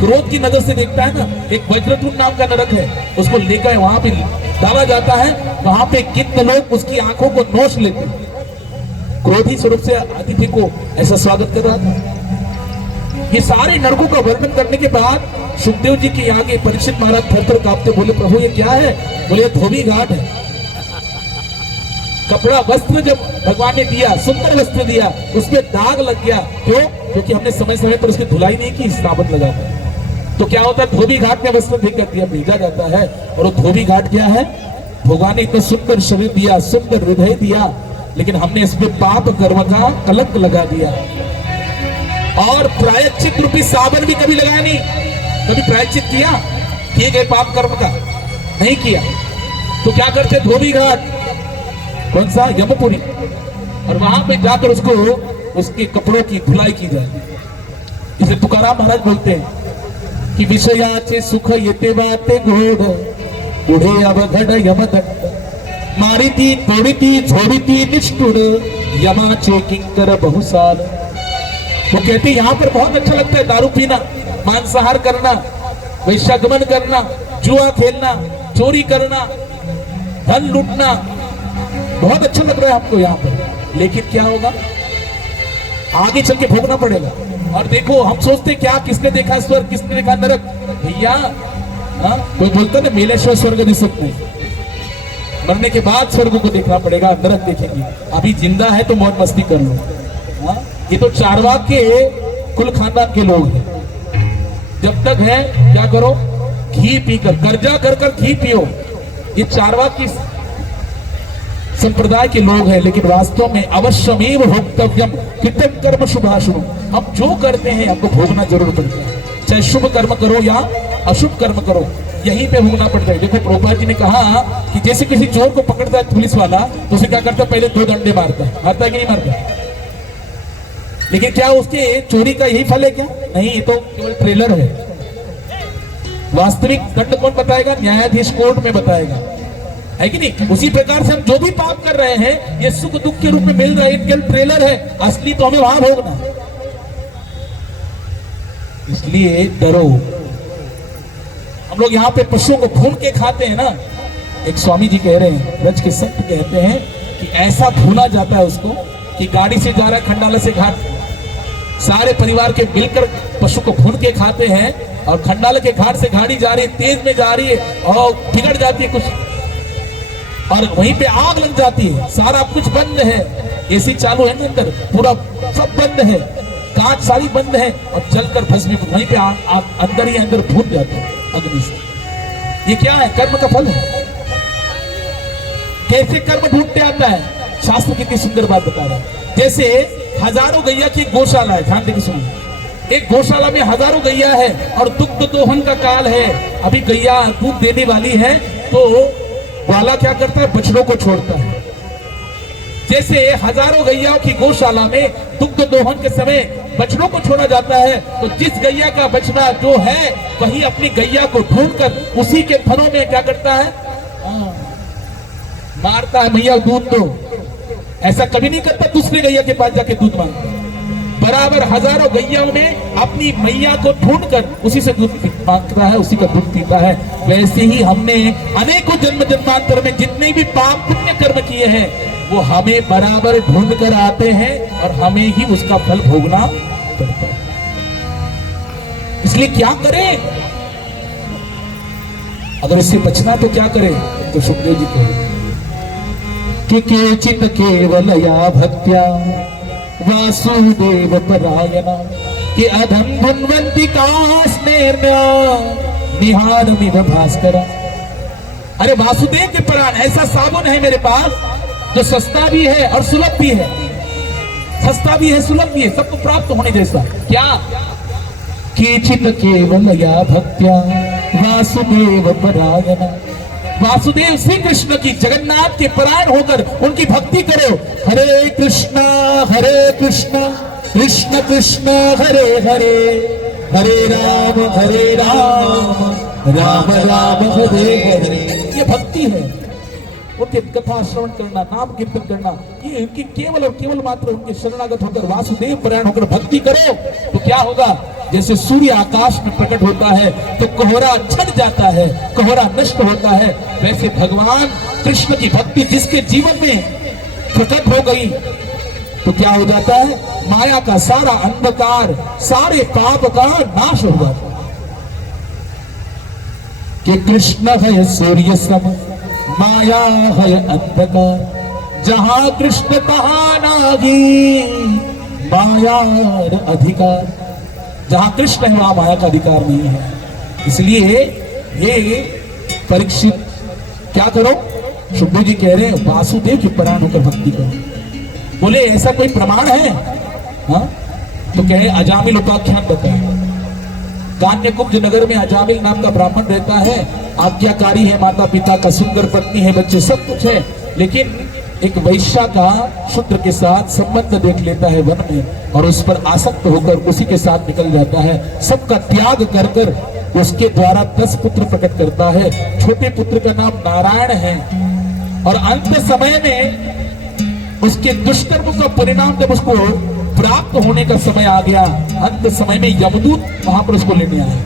क्रोध की नजर से देखता है ना। एक वज्रतुंड नाम का नरक है, उसको लेकर वहां पे डाला जाता है। वहां पे कितने लोग उसकी आंखों को नोच लेते हैं। क्रोधी स्वरूप से अतिथि को ऐसा स्वागत कर रहा था। ये सारे नरकों का वर्णन करने के बाद सुखदेव जी के आगे परीक्षित महाराज थर-थर कांपते, बोले प्रभु ये क्या है? बोले धोबी घाट है। कपड़ा वस्त्र जब भगवान ने दिया, सुंदर वस्त्र दिया, उसमें दाग लग गया। क्यों? क्योंकि हमने समय समय पर उसकी धुलाई नहीं की, साबुन लगा। तो क्या होता है, धोबी घाट में वस्त्र देकर दिया भेजा जाता है। और वो धोबी घाट क्या है? भगवान ने इतना सुंदर शरीर दिया, सुंदर हृदय दिया, लेकिन हमने इसमें पाप कर्म का कलंक लगा दिया। और प्रायश्चित रूपी साबन भी कभी लगाया नहीं। कभी प्रायश्चित किया? किए गए पाप कर्म का नहीं किया। तो क्या करते? धोबी घाट, कौन सा? यमपुरी। और वहां पे जाकर उसको उसके कपड़ों की धुलाई की जाए। इसे तुकाराम महाराज बोलते हैं कि विषयाचे सुख येते वाते घोड, पुढे अवघड यमदंड, मारिती तोड़ीती झोड़ीती निष्ठुर, यमाचे किंकर बहुसाल। वो कहते हैं यहाँ पर बहुत अच्छा लगता है दारू पीना, मांसाहार करना, वैश्यागमन करना, जुआ खेलना, चोरी करना, धन लूटना, बहुत अच्छा लग रहा है हमको यहाँ पर। लेकिन क्या होगा? आगे चल के भोगना पड़ेगा। और देखो हम सोचते क्या, किसने देखा स्वर्ग, किसने देखा नरक? भैया हाँ, कोई बोलता ना मेलेश्वर स्वर्ग दिसत नहीं, मरने के बाद स्वर्ग को देखना पड़ेगा, नरक देखेंगे। अभी जिंदा है तो मौज मस्ती कर लो। हाँ? ये तो चारवाक के कुल खानदान के लोग हैं। जब तक है क्या करो, घी पीकर, कर्जा कर कर घी पियो। ये चारवाक की संप्रदाय के लोग हैं, लेकिन वास्तव में अवश्यमेव भोक्तव्यम कृतम कर्म शुभाशुभ। हम जो करते हैं हमको भोगना जरूर पड़ता है, चाहे शुभ कर्म करो या अशुभ कर्म करो, यहीं पे भोगना पड़ता है। देखो प्रभुपाद जी ने कहा कि जैसे किसी चोर को पकड़ता है पुलिस वाला, तो उसे क्या करता है, पहले 2 डंडे मारता है, मारता है कि नहीं मारता? लेकिन क्या उसके चोरी का यही फल है क्या? नहीं, ये तो केवल ट्रेलर है। वास्तविक दंड कौन बताएगा? न्यायाधीश कोर्ट में बताएगा, है कि नहीं? उसी प्रकार से हम जो भी पाप कर रहे हैं, ये सुख दुख के रूप में मिल रहा है, केवल ट्रेलर है, असली तो हमें वहां भोगना है। इसलिए डरो। हम लोग यहाँ पे पशुओं को भून के खाते हैं ना। एक स्वामी जी कह रहे हैं, ब्रज के संत कहते हैं कि ऐसा भूना जाता है उसको कि गाड़ी से जा रहा है खंडाला से घाट, सारे परिवार के मिलकर पशु को भून के खाते हैं, और खंडाला के घाट से गाड़ी जा रही है, तेज में जा रही है और बिगड़ जाती है कुछ, और वहीं पे आग लग जाती है, सारा कुछ बंद है, एसी चालू है ना अंदर, पूरा सब बंद है, कांच सारी बंद है, और जलकर भस्मीभूत वहीं पे अंदर ही अंदर भून जाते हैं अग्नि से। ये क्या है? कर्म का फल है। कैसे कर्म ढूंढते आता है? शास्त्र कितनी सुंदर बात बता रहा है। जैसे हजारों गैया की गौशाला है, ध्यान देकर सुनिए। एक गौशाला में हजारों गैया है और दुग्ध दोहन का काल है, अभी गैया दूध देने वाली है, तो वाला क्या करता है? बछड़ों को छोड़ता है। जैसे हजारों गैयाओं की गौशाला में दुग्ध दोहन के समय बछड़ों को छोड़ा जाता है, तो जिस गैया का बछड़ा जो है वही अपनी गैया को ढूंढकर उसी के फनों में क्या करता है? मारता है, मैया दूध दो। ऐसा कभी नहीं करता दूसरे गैया के पास जाके दूध मांगता है। बराबर हजारों गैयाओं में अपनी मैया को ढूंढकर उसी से दूध मांगता है, उसी का दूध पीता है। वैसे ही हमने अनेकों जन्म जन्मांतर में जितने भी पाप पुण्य कर्म किए हैं, वो हमें बराबर ढूंढ कर आते हैं और हमें ही उसका फल भोगना पड़ता है। इसलिए क्या करें? अगर इससे बचना तो क्या करें? तो सुखदेव जी कहें कि केचित केवलया भक्त्या वासुदेव परायणा कि अधम धुन्वंती कास्नेर्म्या निहारमिव भास्करा। अरे वासुदेव के परायण ऐसा साबुन है मेरे पास जो सस्ता भी है और सुलभ भी है, सस्ता भी है सुलभ भी है, सबको प्राप्त होने जैसा। क्या? केचित केवलया भक्त्या वासुदेव परायणा। वासुदेव श्री कृष्ण की, जगन्नाथ के परायण होकर उनकी भक्ति करो। हरे कृष्ण कृष्ण कृष्ण हरे हरे, हरे राम राम राम हरे हरे। ये भक्ति है। उनके कथा श्रवण करना, नाम कीर्तन करना, ये उनकी केवल और केवल मात्र उनके शरणागत होकर वासुदेव परायण होकर भक्ति करो तो क्या होगा? जैसे सूर्य आकाश में प्रकट होता है तो कोहरा छट जाता है, कोहरा नष्ट होता है, वैसे भगवान कृष्ण की भक्ति जिसके जीवन में प्रकट हो गई तो क्या हो जाता है? माया का सारा अंधकार, सारे पाप का नाश हो जाता है। कि कृष्ण है सूर्य सम, माया है अंधकार, जहां कृष्ण तहां नागी माया अधिकार। जहां कृष्ण है वहां माया का अधिकार नहीं है। इसलिए ये परीक्षित क्या करो? सुखदेव जी कह रहे हैं वासुदेव के परायण होकर भक्ति करो। बोले ऐसा कोई प्रमाण है? हाँ? तो कहे अजामिल उपाख्यान बताए। कान्य कुब्ज नगर में अजामिल नाम का ब्राह्मण रहता है, आज्ञाकारी है, माता पिता का, सुंदर पत्नी है, बच्चे सब कुछ है, लेकिन एक वैश्या का शूद्र के साथ संबंध देख लेता है वन में और उस पर आसक्त होकर उसी के साथ निकल जाता है। सबका त्याग कर कर उसके द्वारा 10 पुत्र प्रकट करता है। छोटे पुत्र का नाम नारायण है और अंत समय में उसके दुष्कर्म का परिणाम जब उसको प्राप्त होने का समय आ गया, अंत समय में यमदूत वहां पर उसको लेने आया।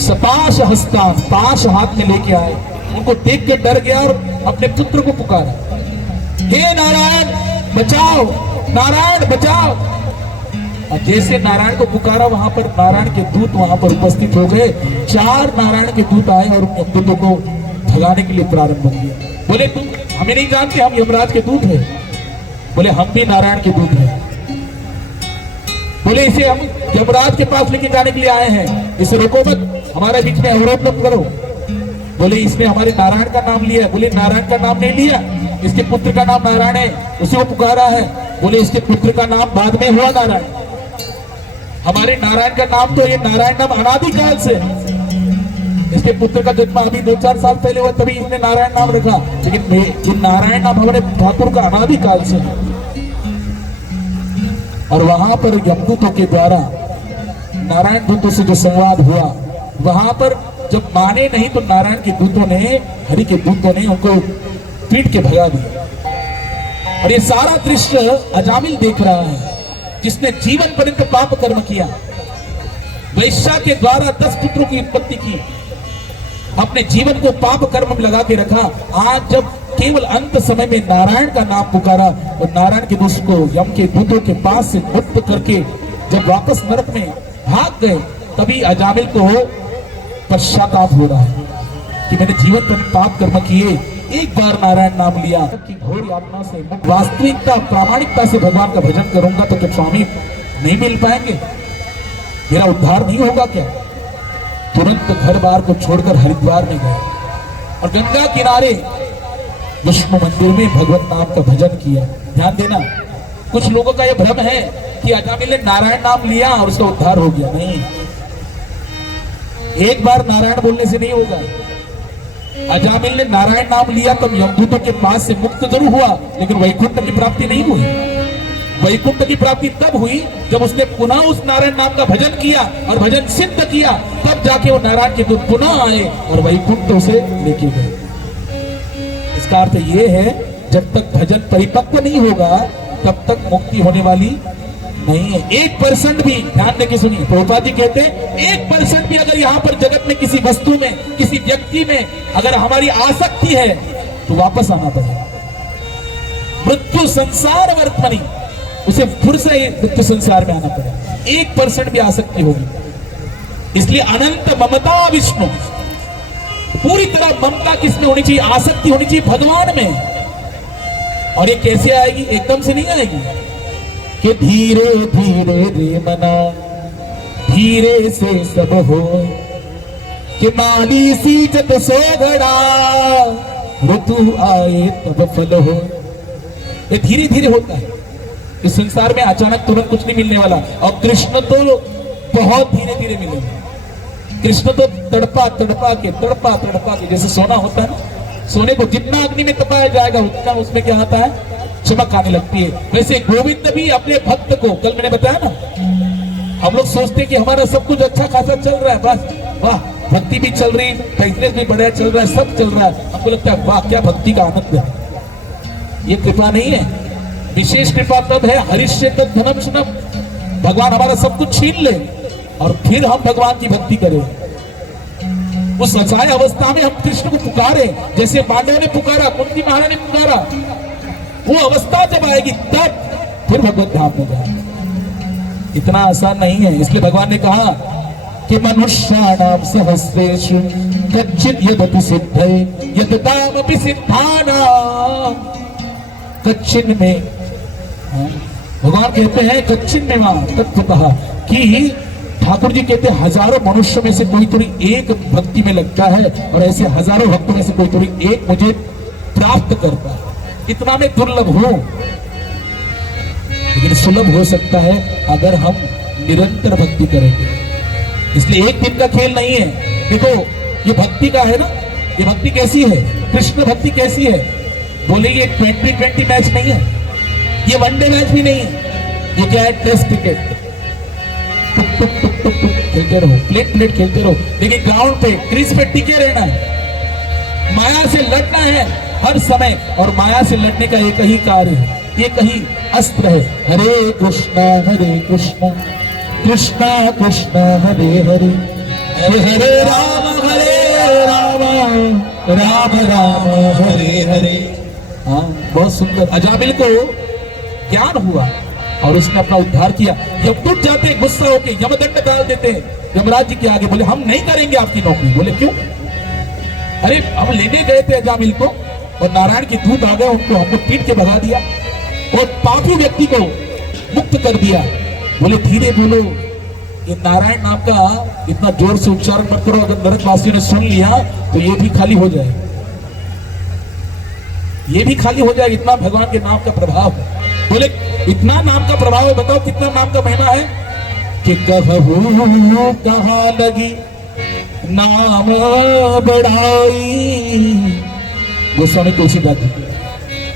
सपाश हस्ता, पाश हाथ में लेके आए, उनको देख के डर गया और अपने पुत्र को पुकारा, हे नारायण बचाओ, नारायण बचाओ। और जैसे नारायण को पुकारा, वहां पर नारायण के दूत वहां पर उपस्थित हो गए। 4 नारायण के दूत आए और उन दूतों को भगाने के लिए प्रारंभ हो गया। बोले तुम हमें नहीं जानते, हम यमराज के दूत हैं। बोले हम भी नारायण के दूत हैं। बोले इसे हम यमराज के पास लेके जाने के लिए आए हैं, इसे रोको मत, हमारे बीच में अवरोध मत करो। बोले इसने हमारे नारायण का नाम लिया। बोले नारायण का नाम नहीं लिया, इसके पुत्र का नाम नारायण है, उसी को पुकारा है। बोले इसके पुत्र का नाम बाद में हुआ नारायण, हमारे नारायण का नाम तो ये नारायण नाम अनादिकाल से। इसके पुत्र का जन्म अभी 2-4 साल पहले हुआ, तभी इसने नारायण नाम रखा, लेकिन ये नारायण नाम हमारे ठाकुर का अनादिकाल से। और वहां पर यमदूतों के द्वारा नारायण दूतों से जो संवाद हुआ, वहां पर जब माने नहीं तो नारायण के दूतों ने, हरि के दूतों ने उनको पीट के भगा दिया। और ये सारा दृश्य अजामिल देख रहा है, जिसने जीवन पर्यंत पाप कर्म किया, वैश्या के द्वारा 10 पुत्रों की उत्पत्ति की, अपने जीवन को पाप कर्म में लगा के रखा। आज जब केवल अंत समय में नारायण का नाम पुकारा और नारायण के दूत को यम के दूतों के पास से मुक्त करके जब वापस नरक में भाग गए, तभी अजामिल को पश्चाताप हो रहा है कि मैंने जीवन पर पाप कर्म किए, एक बार नारायण नाम लिया कि घोर यातना से वास्तविकता प्रामाणिकता से भगवान का भजन करूंगा तो क्या स्वामी नहीं मिल पाएंगे, मेरा उद्धार नहीं होगा क्या? तुरंत घर बार को छोड़कर हरिद्वार में गए और गंगा किनारे विष्णु मंदिर में भगवत नाम का भजन किया। ध्यान देना, कुछ लोगों का यह भ्रम है कि अजामिल ने नारायण नाम लिया और उसका उद्धार हो गया। नहीं, एक बार नारायण बोलने से नहीं होगा। अजामिल ने नारायण नाम लिया तब यमदूतों के पास से मुक्त जरूर हुआ, लेकिन वैकुंठ की प्राप्ति नहीं हुई। वैकुंठ की प्राप्ति तब हुई जब उसने पुनः उस नारायण नाम का भजन किया और भजन सिद्ध किया, तब जाके वो नारायण के दूत पुनः आए और वैकुंठ उसे लेके गए। इसका अर्थ ये है, जब तक भजन परिपक्व नहीं होगा तब तक मुक्ति होने वाली नहीं है। 1% भी, ध्यान देके सुनिए, प्रभुपाद जी कहते हैं 1% भी अगर यहाँ पर जगत में किसी वस्तु में, किसी व्यक्ति में अगर हमारी आसक्ति है तो वापस आना पड़ेगा। मृत्यु संसार वर्तमनी, उसे फिर से मृत्यु संसार में आना पड़ेगा। 1% भी आसक्ति होगी। इसलिए अनंत ममता विष्णु, पूरी तरह ममता किसमें होनी चाहिए? आसक्ति होनी चाहिए भगवान में। और ये कैसे आएगी? एकदम से नहीं आएगी कि धीरे धीरे रे मना, धीरे से सब हो, कि माली सींचत सोगड़ा, ऋतु आए तब फल हो। ये धीरे धीरे होता है। इस संसार में अचानक तुरंत कुछ नहीं मिलने वाला। और कृष्ण तो बहुत धीरे धीरे मिलेगा। कृष्ण तो तड़पा तड़पा के, जैसे सोना होता है ना, सोने को जितना अग्नि में तपाया जाएगा उतना उसमें क्या आता है? चमक आने लगती है। वैसे गोविंद भी अपने भक्त को, कल मैंने बताया ना, हम लोग सोचते कि हमारा सब कुछ अच्छा खासा चल रहा है, बस वाह, भक्ति भी चल रही, बिजनेस भी बढ़िया चल रहा है, सब चल रहा है, हमको लगता है वाह क्या भक्ति का आनंद है। ये कृपा नहीं है। विशेष कृपा तब है हरिष्य धनम सुनम, भगवान हमारा सब कुछ छीन ले और फिर हम भगवान की भक्ति करें। उस असहाय अवस्था में हम कृष्ण को पुकारे, जैसे पांडवों ने पुकारा, कुंती महारानी ने पुकारा, वो अवस्था जब आएगी तब फिर भगवत धाम में जाए। इतना आसान नहीं है। इसलिए भगवान ने कहा कि मनुष्याणाम सहस्रेषु कच्चित यदपि सिद्धये यदतामपि सिद्धानाम। कच्चिन में, भगवान कहते हैं कच्चिन में वहां तत्वतः, कि ठाकुर जी कहते हैं हजारों मनुष्य में से कोई एक भक्ति में लगता है और ऐसे हजारों भक्तों में से कोई एक मुझे प्राप्त करता है। इतना में दुर्लभ हो, लेकिन सुलभ हो सकता है अगर हम निरंतर भक्ति करेंगे। इसलिए एक दिन का खेल नहीं है। देखो ये भक्ति का है ना, ये भक्ति कैसी है, कृष्ण भक्ति कैसी है? बोले ये 2020 मैच नहीं है, ये वनडे मैच भी नहीं है। ये क्या है? Test cricket. टुक टुक टुक टुक टुक खेलते रहो, प्लेट प्लेट खेलते रहो, लेकिन ग्राउंड पे क्रीज पे टिके रहना है, माया से लड़ना है हर समय। और माया से लड़ने का एक ही कार्य है, एक ही अस्त्र है, हरे कृष्णा कृष्णा कृष्णा हरे हरे, हरे राम राम राम हरे हरे। हाँ, बहुत सुंदर। अजामिल को ज्ञान हुआ और उसने अपना उद्धार किया। यमदूत जाते हैं गुस्सा होकर यमदंड डाल देते हैं यमराज जी के आगे, बोले हम नहीं करेंगे आपकी नौकरी। बोले क्यों? अरे हम लेने गए थे अजामिल को और नारायण के दूत आ गए, उनको हमको पीट के भगा दिया और पापी व्यक्ति को मुक्त कर दिया। बोले धीरे बोलो, ये नारायण नाम का इतना जोर से उच्चारण मत करो, अगर नरकवासियों ने सुन लिया तो ये भी खाली हो जाए, ये भी खाली हो जाए, इतना भगवान के नाम का प्रभाव है। बोले इतना नाम का प्रभाव है, बताओ कितना नाम का महिमा है कि कहूं कहां लगी नाम बढ़ाई। गोस्वामी तुलसीदास जी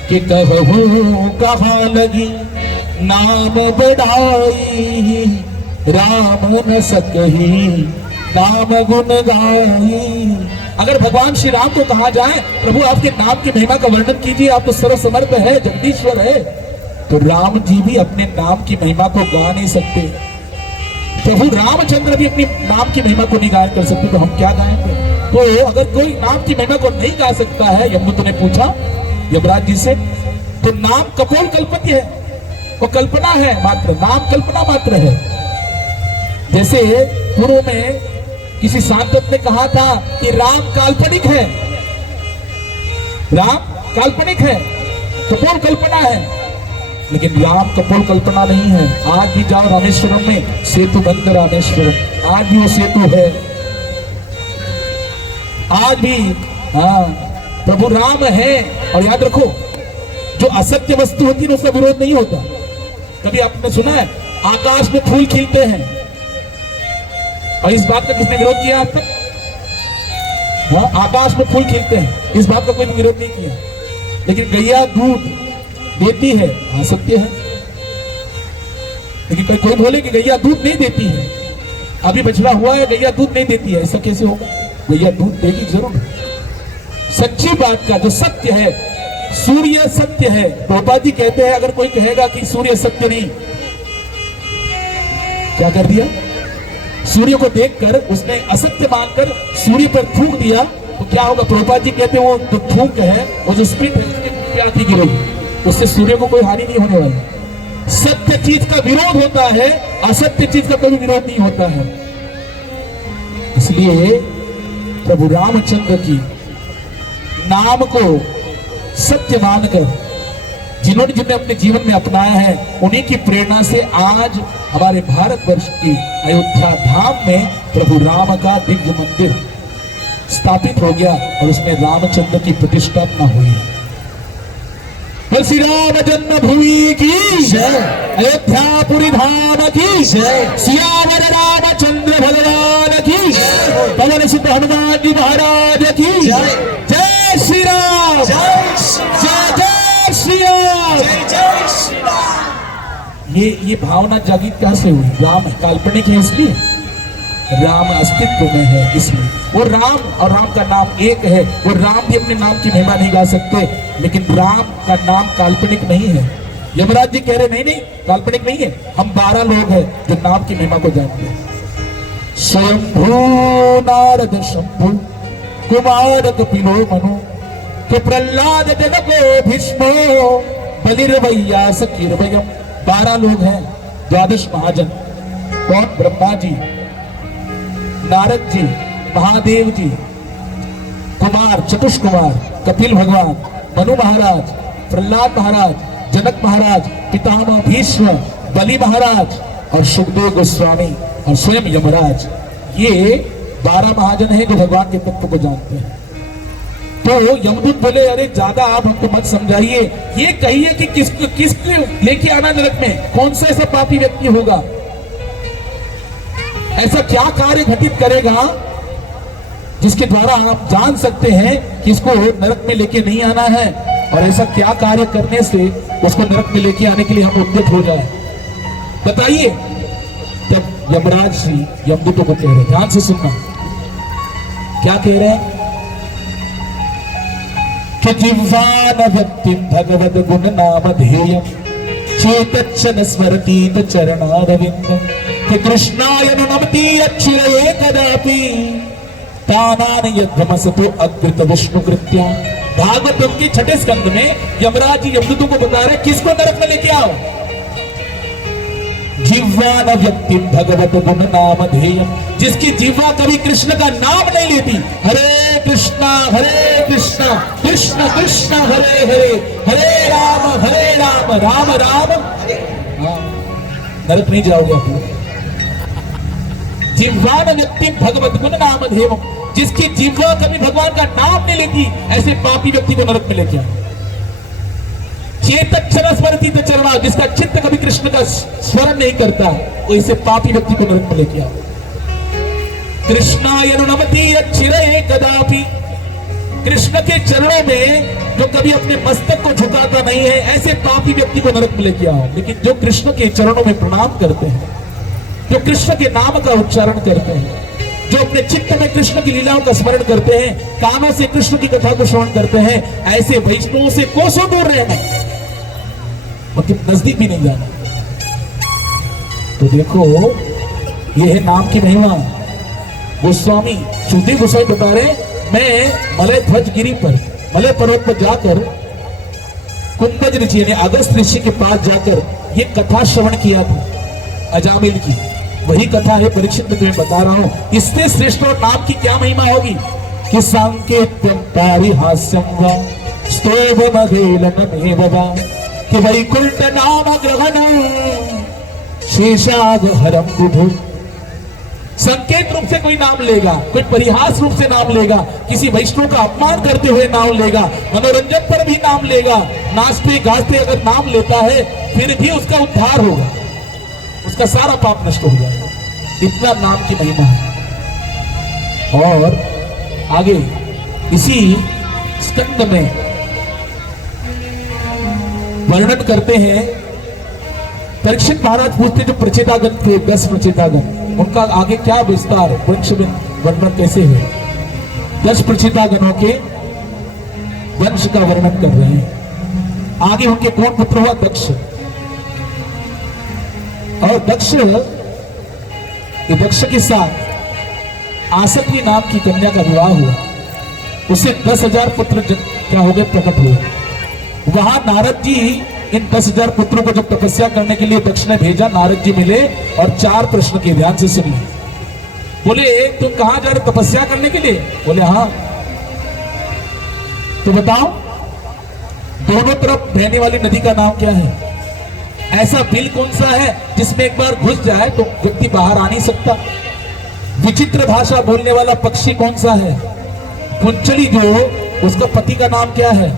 कि कहूं कहां लगी नाम बढ़ाई, राम न सकही नाम गुण गाई। अगर भगवान श्री राम को कहा जाए प्रभु आपके नाम की महिमा का वर्णन कीजिए, आप तो सर्वसमर्थ है, जगदीश्वर है, तो राम जी भी अपने नाम की महिमा को गा नहीं सकते, प्रभु रामचंद्र भी अपनी नाम की महिमा को नहीं गायन कर सकते, तो हम क्या गाएंगे? तो अगर कोई नाम की महिमा को नहीं गा सकता है, यमदूत ने पूछा यमराज जी से, तो नाम कपोल कल्पति है, वो कल्पना है मात्र, नाम कल्पना मात्र है। जैसे पूर्व में किसी सांसद ने कहा था कि राम काल्पनिक है, राम काल्पनिक है, कपोल कल्पना है, लेकिन राम कपोल कल्पना नहीं है। आज भी जाओ रामेश्वरम में, सेतु बंद रामेश्वरम, आज भी वो सेतु है, आज भी हाँ प्रभु राम है। और याद रखो जो असत्य वस्तु होती है उसका विरोध नहीं होता। कभी आपने सुना है आकाश में फूल खिलते हैं और इस बात का किसने विरोध किया आप तक? हाँ, आकाश में फूल खिलते हैं, इस बात का कोई विरोध नहीं किया। लेकिन गैया दूध देती है, हाँ सत्य है, लेकिन कोई बोले कि गैया दूध नहीं देती है, अभी बछड़ा हुआ है गैया दूध नहीं देती है, ऐसा कैसे होगा? गैया दूध देगी जरूर। सच्ची बात का जो सत्य है, सूर्य सत्य है। प्रभुपाद जी कहते हैं अगर कोई कहेगा कि सूर्य सत्य नहीं, क्या कर दिया? सूर्य को देखकर उसने असत्य मानकर सूर्य पर थूक दिया तो क्या होगा? प्रभुपाद जी कहते हैं वो जो थूक है, वो जो स्पिट है, उसके आती गिरेगी, उससे सूर्य को कोई हानि नहीं होने वाली। सत्य चीज का विरोध होता है, असत्य चीज का कभी विरोध नहीं होता है। इसलिए प्रभु रामचंद्र की नाम को सत्य मानकर जिन्होंने अपने जीवन में अपनाया है, उन्हीं की प्रेरणा से आज हमारे भारतवर्ष की अयोध्या धाम में प्रभु राम का दिव्य मंदिर स्थापित हो गया और उसमें रामचंद्र की प्रतिष्ठापना हुई। श्री राम जन्मभूमि की जय, अयोध्यापुरी धाम की जय, सियावर रामचंद्र भगवान की जय, पवन सुत हनुमान जी महाराज की जय। जय श्री राम, जय जय श्री राम, जय श्री राम। ये भावना जागृत कैसे हुई? राम काल्पनिक है इसलिए, राम अस्तित्व में है इसलिए। वो राम और राम का नाम एक है, वो राम भी अपने नाम की महिमा नहीं गा सकते, लेकिन राम का नाम काल्पनिक नहीं है। यमराज जी कह रहे नहीं नहीं काल्पनिक नहीं है, हम 12 लोग हैं जो नाम की महिमा को जानते हैं। स्वयंभू नारद शंभु कुमार कपिलो मनु के प्रहलाद जनको भीष्मो बलिर्वैया सकीर्वयम्। 12 लोग हैं, 12 महाजन। कौन? ब्रह्मा जी, नारद जी, महादेव जी, कुमार चतुष कुमार, कपिल भगवान, मनु महाराज, प्रहलाद महाराज, जनक महाराज, पितामह भीष्म, बलि महाराज और सुखदेव गोस्वामी और स्वयं यमराज। ये 12 महाजन हैं जो भगवान के तत्व को जानते हैं। तो यमदूत बोले अरे ज्यादा आप हमको मत समझाइए, ये कहिए कि किसको लेके आना नरक में, कौन सा ऐसा पापी व्यक्ति होगा, ऐसा क्या कार्य घटित करेगा जिसके द्वारा आप जान सकते हैं कि इसको नरक में लेके नहीं आना है, और ऐसा क्या कार्य करने से उसको नरक में लेके आने के लिए हम उद्यत हो जाए, बताइए। तब यमराज श्री यमदूतों को कह रहे, ध्यान से सुनना, क्या कह रहे हैं कि जिह्वान भक्तिं भगवद गुण नाम ध्येयम् चेतच्चन स्मरतीत चरणारविंदम् कि कृष्णाय नमति अक्षरये कदापि तानानि यद्धमसतो अकृत विष्णु कृत्या भागवतम के छठे स्कंद में यमराज जी यमदूतों को बता रहे किसको नरक में लेके आओ। जिह्वा न व्यक्ति भगवत गुण नाम ध्येय, जिसकी जिह्वा कभी कृष्ण का नाम नहीं लेती। हरे कृष्णा कृष्ण कृष्ण हरे हरे, हरे राम राम राम। नरक नहीं जाओगे आप। जिह्वा न व्यक्ति भगवत गुण नाम ध्येय, जिसकी जिह्वा कभी भगवान का नाम नहीं लेती, ऐसे पापी व्यक्ति को नरक में लेके आओ। चेतक्षर स्मरती चरणा, जिसका चित्त कभी कृष्ण का स्मरण नहीं करता, वो इसे पापी व्यक्ति को नरक में लेके आओ। कृष्णाय नुनमति अच्छिरे कदापि, कृष्ण के चरणों में जो कभी अपने मस्तक को झुकाता नहीं है, ऐसे पापी व्यक्ति को नरक में लेके आओ। लेकिन जो कृष्ण के चरणों में प्रणाम करते हैं, जो कृष्ण के नाम का उच्चारण करते हैं, जो अपने चित्त में कृष्ण की लीलाओं का स्मरण करते हैं, कानों से कृष्ण की कथा को श्रवण करते हैं, ऐसे वैष्णवों से कोसों दूर रहना, मतलब नजदीक भी नहीं जाना। तो देखो ये है नाम की महिमा। गोस्वामी सुखदेव गोस्वामी बता रहे, मैं मलय ध्वज गिरी पर, मलय पर्वत पर जाकर कुंभज ऋषि यानी अगस्त ऋषि के पास जाकर ये कथा श्रवण किया था अजामिल की। वही कथा है परीक्षित में तुम्हें बता रहा हूं। इससे श्रेष्ठ और नाम की क्या महिमा होगी कि सांकेत्यम पारिहास्यम व स्तोभमधेलनमेव वा, कि वैकुंठ नाम ग्रहणं शेषाग हरम बुधु। संकेत रूप से कोई नाम लेगा, कोई परिहास रूप से नाम लेगा, किसी वैष्णव का अपमान करते हुए नाम लेगा, मनोरंजन पर भी नाम लेगा, नाचते गाते अगर नाम लेता है फिर भी उसका उद्धार होगा, उसका सारा पाप नष्ट हो जाएगा। इतना नाम की महिमा है। और आगे इसी स्कंद में वर्णन करते हैं, परीक्षित महाराज पूछते जो प्रचेतागण थे, 10 प्रचेतागण, उनका आगे क्या विस्तार वंश में वर्णन कैसे है। 10 प्रचेतागणों के वंश का वर्णन कर रहे हैं। आगे उनके कौन पुत्र हुआ? दक्ष। और दक्ष के साथ आसक्ति नाम की कन्या का विवाह हुआ, उसे 10,000 पुत्र क्या हो गए? प्रकट हुए। वहां नारद जी इन 10,000 पुत्रों को जब तपस्या करने के लिए दक्ष ने भेजा, नारद जी मिले और 4 प्रश्न के ध्यान से सुनिए। बोले तुम कहां जा रहे तपस्या करने के लिए? बोले हाँ। तो बताओ दोनों तरफ बहने वाली नदी का नाम क्या है? ऐसा बिल कौन सा है जिसमें एक बार घुस जाए तो व्यक्ति बाहर आ नहीं सकता? विचित्र भाषा बोलने वाला पक्षी कौन सा है? पुंचली, जो उसका पति का नाम क्या है?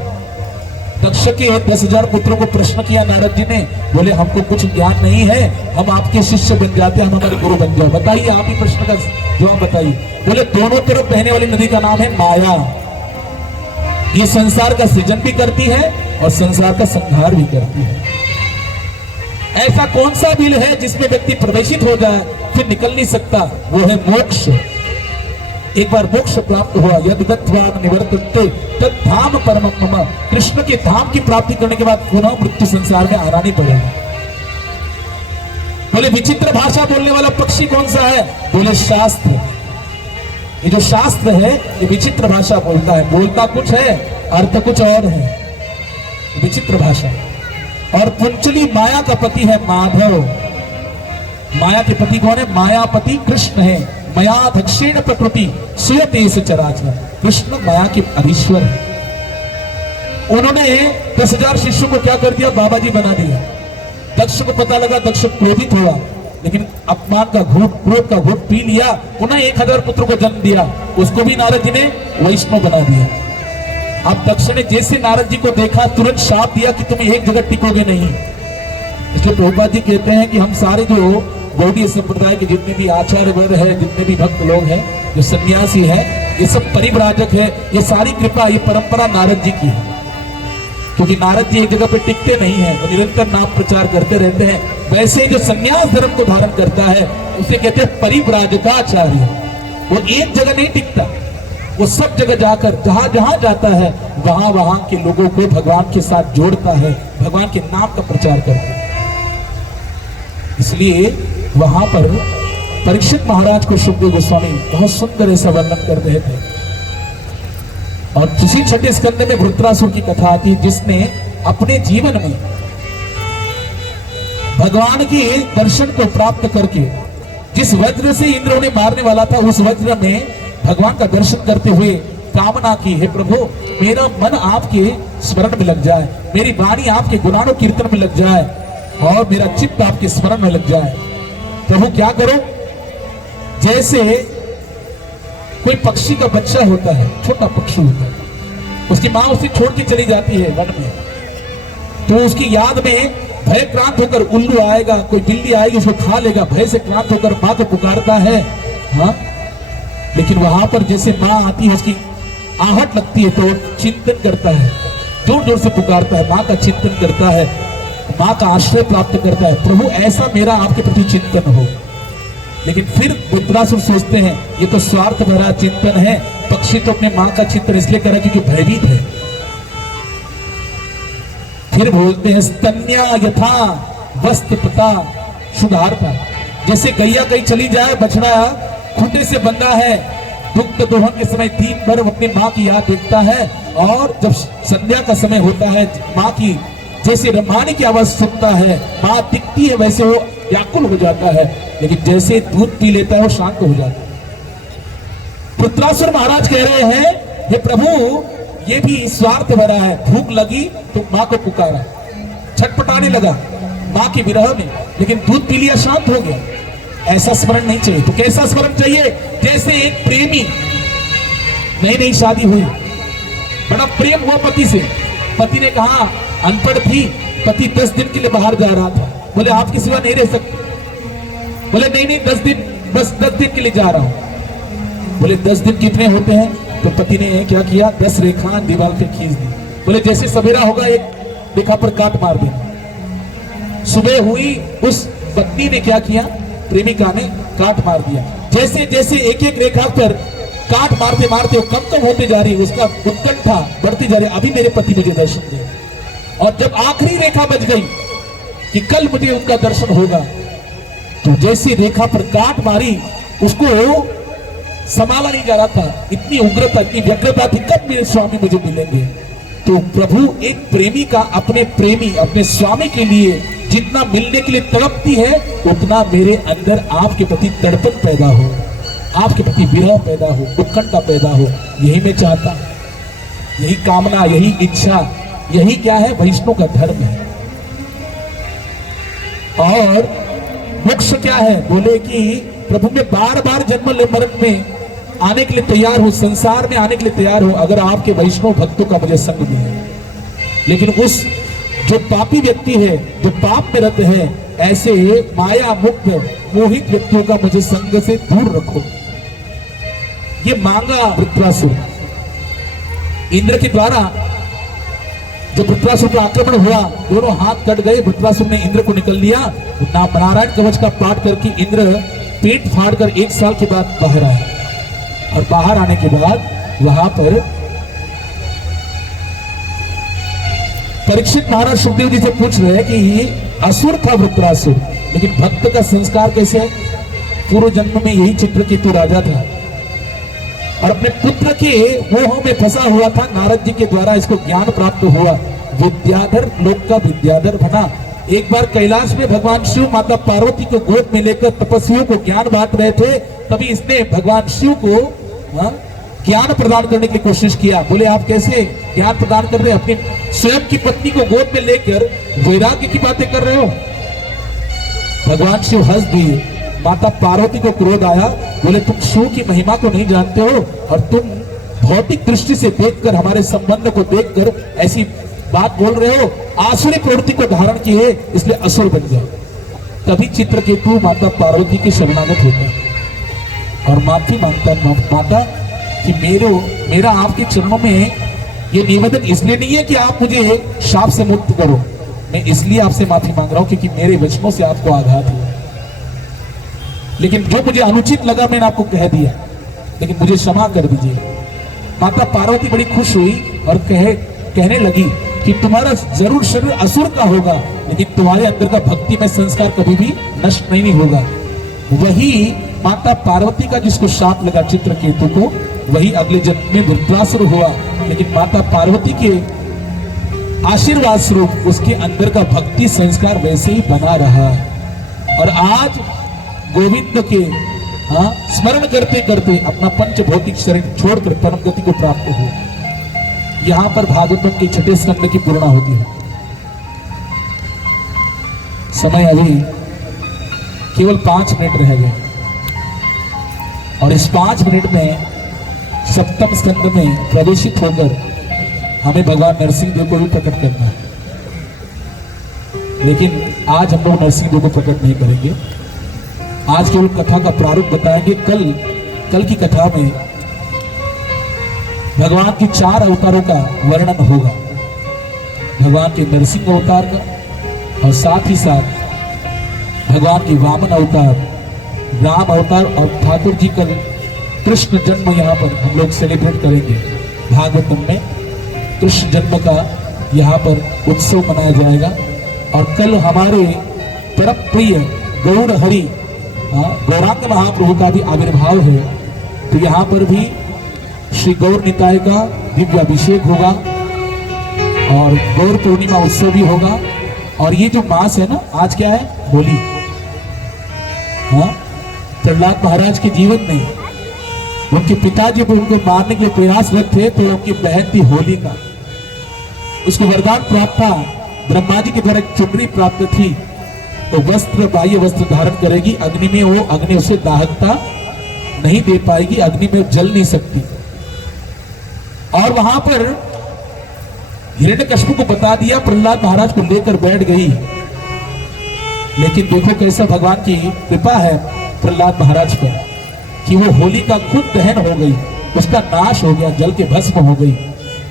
दक्ष के 10,000 पुत्रों को प्रश्न किया नारद जी ने, बोले हमको कुछ ज्ञान नहीं है, हम आपके शिष्य बन जाते हैं, हम हमारे गुरु बन जाओ। बताइए, आप ही प्रश्न का जवाब बताइए। बोले दोनों तरफ बहने वाली नदी का नाम है माया। ये संसार का सृजन भी करती है और संसार का संहार भी करती है। ऐसा कौन सा बिल है जिसमें व्यक्ति प्रवेशित हो जाए फिर निकल नहीं सकता? वो है मोक्ष। एक बार मोक्ष प्राप्त हुआ, यदि गत्वान निवर्तते तद धाम परमं मम, कृष्ण के धाम की प्राप्ति करने के बाद पुनः मृत्यु संसार में आना नहीं पड़ेगा। बोले विचित्र भाषा बोलने वाला पक्षी कौन सा है? बोले शास्त्र। ये जो शास्त्र है ये विचित्र भाषा बोलता है, बोलता कुछ है अर्थ कुछ और है, विचित्र भाषा। और पुंचली माया का पति है माधव। माया के पति कौन है? मायापति कृष्ण है। माया दक्षिण प्रकृति सुयतेश चराचर, कृष्ण माया के अधीश्वर है। उन्होंने 10,000 शिष्यों को क्या कर दिया? बाबा जी बना दिया। दक्ष को पता लगा, दक्ष क्रोधित हुआ, लेकिन अपमान का घूट, क्रोध का घूट पी लिया। उन्हें 1,000 पुत्रों को जन्म दिया, उसको भी नारद जी ने वैष्णव बना दिया। अब दक्ष ने जैसे नारद जी को देखा तुरंत शाप दिया कि तुम एक जगह टिकोगे नहीं। इसलिए प्रभुपाद जी कहते हैं कि हम सारे जो गौड़ीय संप्रदाय के जितने भी आचार्य वर्ग है, जितने भी भक्त लोग हैं, जो सन्यासी है, ये सब परिव्राजक है। ये सारी कृपा, ये परंपरा नारद जी की है, क्योंकि नारद जी एक जगह पे टिकते नहीं है, वो निरंतर नाम प्रचार करते रहते हैं। वैसे ही जो सन्यास धर्म को धारण करता है उसे कहते हैं परिव्राजकाचार्य। वो एक जगह नहीं टिकता, वो सब जगह जाकर जहां जहां जाता है वहां वहां के लोगों को भगवान के साथ जोड़ता है, भगवान के नाम का प्रचार करता है। इसलिए वहां पर परीक्षित महाराज को सुखदेव गोस्वामी बहुत सुंदर ऐसा वर्णन कर रहे थे। और इसी छठे स्कंद में वृत्रासुर की कथा आती है, जिसने अपने जीवन में भगवान के दर्शन को प्राप्त करके जिस वज्र से इंद्र उन्हें मारने वाला था, उस वज्र में भगवान का दर्शन करते हुए कामना की, हे प्रभु मेरा मन आपके स्मरण में लग जाए, मेरी वाणी आपके गुणानों कीर्तन में लग जाए और मेरा चित्त आपके स्मरण में लग जाए। प्रभु क्या करो, जैसे कोई पक्षी का बच्चा होता है, छोटा पक्षी होता है, उसकी माँ उसे छोड़ के चली जाती है वन में, तो उसकी याद में भय क्रांत होकर उल्लू आएगा, कोई बिल्ली आएगी उसको खा लेगा, भय से क्रांत होकर माँ को पुकारता है। हाँ, लेकिन वहां पर जैसे माँ आती है, उसकी आहट लगती है तो चिंतन करता है, जोर जोर से पुकारता है, माँ का चिंतन करता है, माँ का आश्रय प्राप्त करता है। प्रभु ऐसा मेरा आपके प्रति चिंतन हो। लेकिन फिर वृत्रासुर सोचते हैं ये तो स्वार्थ भरा चिंतन है, पक्षी तो अपने माँ का चिंतन इसलिए करा क्योंकि भयभीत है। फिर बोलते हैं स्तन्या यथा वस्त्र पता सुधारता, जैसे गैया कहीं चली जाए, बछड़ा खूंटे से बंधा है, दुग्ध दोहन के समय दिन भर अपनी माँ की याद देखता है, और जब संध्या का समय होता है माँ की जैसे रमाने की आवाज सुनता है, माँ दिखती है, वैसे वो व्याकुल हो जाता है, लेकिन जैसे दूध पी लेता है वो शांत हो जाता है। वृत्रासुर महाराज कह रहे हैं हे प्रभु ये भी स्वार्थ भरा है, भूख लगी तो माँ को पुकारा, छटपटाने लगा माँ की विरह में, लेकिन दूध पी लिया, शांत हो गया। ऐसा स्मरण नहीं चाहिए। तो कैसा स्मरण चाहिए, जैसे एक प्रेमी, नई नई शादी हुई, बड़ा प्रेम हुआ पति से, पति ने कहा, अनपढ़ थी, पति 10 दिन के लिए बाहर जा रहा था, बोले आपकी सिवा नहीं रह सकते, बोले नहीं नहीं 10 दिन, बस 10 दिन के लिए जा रहा हूं। बोले 10 दिन कितने होते हैं, तो पति ने क्या किया, 10 रेखा दीवार पे खींच दी, बोले जैसे सवेरा होगा एक रेखा पर काट मार देना। सुबह हुई, उस पत्नी ने क्या किया, प्रेमिका ने काट मार दिया। जैसे जैसे एक एक रेखा पर काट मारते मारते वो कम कम होते जा रही, उसका उत्कंठा बढ़ती जा रही, अभी मेरे पति मुझे दर्शन दे। और जब आखिरी रेखा बच गई कि कल मुझे उनका दर्शन होगा, तो जैसे रेखा पर काट मारी, उसको संभाला नहीं जा रहा था, इतनी उग्रता, इतनी व्यग्रता थी, कब मेरे स्वामी मुझे मिलेंगे। तो प्रभु एक प्रेमी का अपने प्रेमी, अपने स्वामी के लिए जितना मिलने के लिए तड़पती है, उतना मेरे अंदर आपके प्रति तड़पन पैदा हो, आपके प्रति विरह पैदा हो, उत्कंठा पैदा हो। यही मैं चाहता हूं, यही कामना, यही इच्छा, यही क्या है, वैष्णव का धर्म है। और मोक्ष क्या है, बोले कि प्रभु में बार बार जन्म मरण में आने के लिए तैयार हो, संसार में आने के लिए तैयार हो, अगर आपके वैष्णव भक्तों का मुझे संग भी है। लेकिन उस जो पापी व्यक्ति है, जो पाप में रत है, ऐसे माया मुक्त मोहित व्यक्तियों का मुझे संग से दूर रखो। ये मांगा वृत्रासुर इंद्र के द्वारा। जब वृत्रासुर पर आक्रमण हुआ, दोनों हाथ कट गए, वृत्रासुर ने इंद्र को निकल लिया। नारायण कवच का पाठ करके इंद्र पेट फाड़कर 1 साल के बाद बाहर आए, और बाहर आने के बाद वहां पर परीक्षित महाराज सुखदेव जी से पूछ रहे हैं कि ये असुर था वृत्रासुर, लेकिन भक्त का संस्कार कैसे है। पूर्व जन्म में यही चित्रकेतु राजा था और अपने पुत्र के मोह में फंसा हुआ था। नारद जी के द्वारा इसको ज्ञान प्राप्त हुआ, विद्याधर लोक का विद्याधर बना। एक बार कैलाश में भगवान शिव माता पार्वती को गोद में लेकर तपस्वियों को ज्ञान बांट रहे थे, तभी इसने भगवान शिव को ज्ञान प्रदान करने की कोशिश किया। बोले आप कैसे ज्ञान प्रदान कर रहे हैं, अपनी स्वयं की पत्नी को गोद में लेकर वैराग्य की बातें कर रहे हो। भगवान शिव हंस दिए, माता पार्वती को क्रोध आया, बोले तुम शिव की महिमा को नहीं जानते हो और तुम भौतिक दृष्टि से देखकर, हमारे संबंध को देखकर ऐसी बात बोल रहे हो, आसुरी प्रवृत्ति को धारण किए, इसलिए असुर बन जाओ। तभी चित्रकेतु माता पार्वती के शरणागत होता है और माफी मांगता है, माता कि मेरा आपके चरणों में ये निवेदन इसलिए नहीं है कि आप मुझे शाप से मुक्त करो, मैं इसलिए आपसे माफी मांग रहा हूं क्योंकि मेरे वचनों से आपको आघात हुआ, लेकिन जो मुझे अनुचित लगा मैंने आपको कह दिया, लेकिन मुझे क्षमा कर दीजिए। माता पार्वती बड़ी खुश हुई और कहने लगी कि तुम्हारा जरूर शरीर असुर का होगा, लेकिन तुम्हारे अंदर का भक्ति में संस्कार कभी भी नष्ट नहीं होगा। वही माता पार्वती का जिसको शाप लगा चित्रकेतु को, वही अगले जन्म में वृत्रासुर हुआ, लेकिन माता पार्वती के आशीर्वाद स्वरूप उसके अंदर का भक्ति संस्कार वैसे ही बना रहा। और आज गोविंद के स्मरण करते करते अपना पंच भौतिक शरीर छोड़कर परम गति को प्राप्त हो। यहां पर भागवतम के छठे स्कंद की पूर्णा होती है। समय अभी केवल 5 मिनट रह गए और इस 5 मिनट में सप्तम स्कंद में प्रवेशित होकर हमें भगवान नरसिंह देव को भी प्रकट करना है। लेकिन आज हम लोग नरसिंह देव को प्रकट नहीं करेंगे। आज केवल कथा का प्रारूप बताएंगे। कल की कथा में भगवान की 4 अवतारों का वर्णन होगा, भगवान के नरसिंह अवतार का और साथ ही साथ भगवान के वामन अवतार, राम अवतार और ठाकुर जी का कृष्ण जन्म यहाँ पर हम लोग सेलिब्रेट करेंगे। भागवतम में कृष्ण जन्म का यहाँ पर उत्सव मनाया जाएगा। और कल हमारे परम प्रिय गौर हरि गौरांग महाप्रभु का भी आविर्भाव है, तो यहाँ पर भी श्री गौर निताय का दिव्य अभिषेक होगा और गौर पूर्णिमा उत्सव भी होगा। और ये जो मास है ना, आज क्या है? होली। प्रहलाद महाराज के जीवन में उनके पिताजी को उनको मारने के प्रयासरत थे, तो उनकी बहन थी होलिका, उसको वरदान प्राप्त था, ब्रह्मा जी के द्वारा चुनरी प्राप्त थी, तो वस्त्र बाह्य वस्त्र धारण करेगी, अग्नि में वो अग्नि उसे दाहकता नहीं दे पाएगी, अग्नि में जल नहीं सकती। और वहां पर हिरण्यकश्यप को बता दिया, प्रहलाद महाराज को लेकर बैठ गई। लेकिन देखो कैसा भगवान की कृपा है प्रहलाद महाराज पर कि वो होली का खुद दहन हो गई, उसका नाश हो गया, जल के भस्म हो गई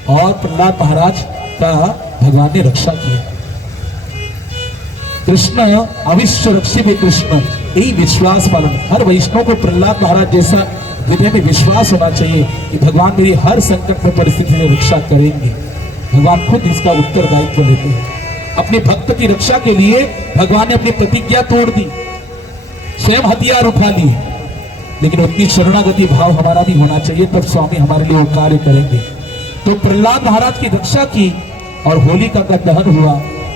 और प्रहलाद महाराज का भगवान ने रक्षा किया। कृष्ण अविश्व रक्षित कृष्ण, यही विश्वास पालन। हर वैष्णव को प्रहलाद महाराज जैसा हृदय में विश्वास होना चाहिए कि भगवान मेरी हर संकट में परिस्थिति में रक्षा करेंगे। भगवान खुद इसका उत्तरदायित्व लेते हैं। अपने भक्त की रक्षा के लिए भगवान ने अपनी प्रतिज्ञा तोड़ दी, स्वयं हथियार उठा लिए, लेकिन उतनी शरणागति भाव हमारा भी होना चाहिए, तब स्वामी हमारे लिए वो कार्य करेंगे। तो प्रहलाद महाराज की रक्षा की और होलिका का दहन हुआ।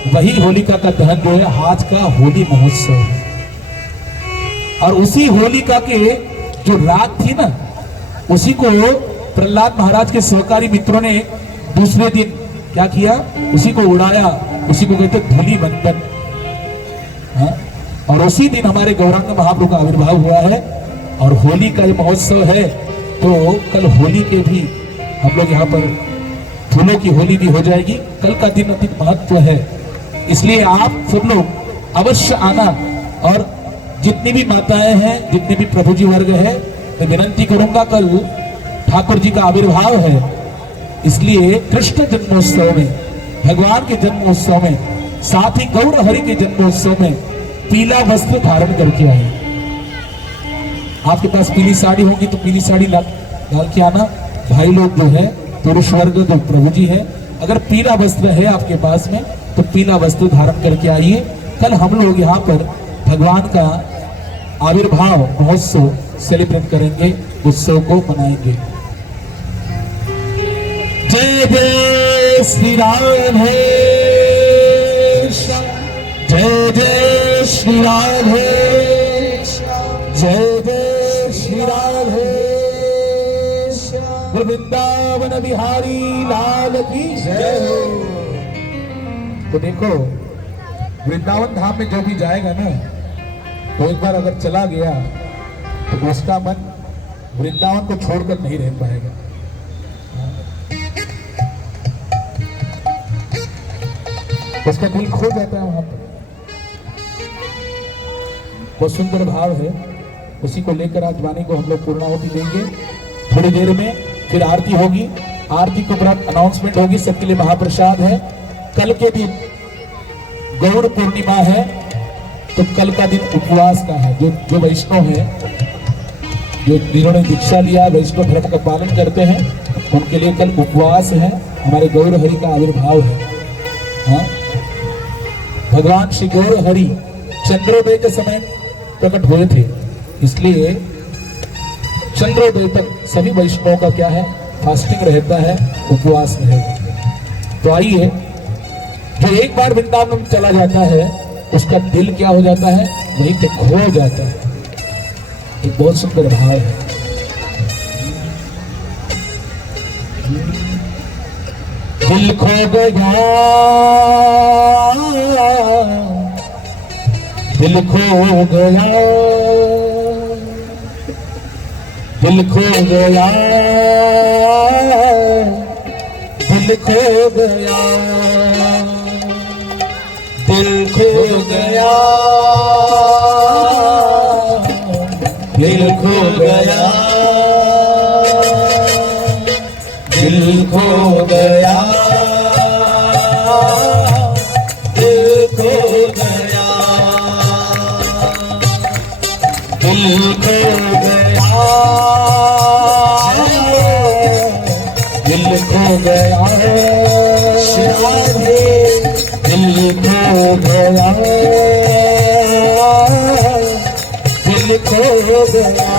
वही होलिका का दहन जो है आज का होली महोत्सव है। और उसी होलिका के जो रात थी ना, उसी को प्रहलाद महाराज के सहकारी मित्रों ने दूसरे दिन क्या किया? उसी को उड़ाया, उसी को कहते धूलि बंधन। और उसी दिन हमारे गौरांग महाप्रभु का आविर्भाव हुआ है और होली का ये महोत्सव है। तो कल होली के भी हम लोग यहाँ पर फूलों की होली भी हो जाएगी। कल का दिन अधिक महत्व है, इसलिए आप सब लोग अवश्य आना। और जितनी भी माताएं हैं, जितने भी प्रभु जी वर्ग है, मैं विनती करूंगा, कल ठाकुर जी का आविर्भाव है, इसलिए कृष्ण जन्मोत्सव में, भगवान के जन्मोत्सव में, साथ ही गौर हरि के जन्मोत्सव में पीला वस्त्र धारण करके आए। आपके पास पीली साड़ी होगी तो पीली साड़ी डाल के आना। भाई लोग जो है, पुरुष वर्ग जो प्रभु जी है, अगर पीला वस्त्र है आपके पास में तो पीला वस्त्र धारण करके आइए। कल हम लोग यहाँ पर भगवान का आविर्भाव महोत्सव सेलिब्रेट करेंगे, उत्सव को मनाएंगे। जय जय श्री राधे, जय जय श्री राधे, जय जय श्री राधे, वृंदावन बिहारी लाल की जय हो। तो देखो, वृंदावन धाम में जो भी जाएगा ना, तो एक बार अगर चला गया तो उसका मन वृंदावन को छोड़कर नहीं रह पाएगा। उसका दिल खो जाता है वहां पर। बहुत सुंदर भाव है, उसी को लेकर आज वाणी को हम लोग पूर्णाहुति देंगे। थोड़ी देर में फिर आरती होगी, आरती के उपरांत अनाउंसमेंट होगी, सबके लिए महाप्रसाद है। कल के दिन गौर पूर्णिमा है, तो कल का दिन उपवास का है। जो वैष्णव है, जो जिन्होंने दीक्षा लिया, वैष्णव धर्म का पालन करते हैं, उनके लिए कल उपवास है। हमारे गौर हरि का आविर्भाव है। हाँ, भगवान श्री गौर हरि चंद्रोदय के समय प्रकट हुए थे, इसलिए चंद्रोदय तक सभी वैष्णवों का क्या है, फास्टिंग रहता है, उपवास रहेगा। तो आइए, जो एक बार वृंदावन चला जाता है उसका दिल क्या हो जाता है, वहीं पे खो जाता है। एक बहुत सुंदर भाव है। दिल खो गया, दिल खो गया, दिल खो गया, दिल खो गया, दिल खो गया, दिल खो गया, दिल खो गया, दिल खो गया, दिल खो गया, दिल खो गया, दिल खो गया, दिल खो गया।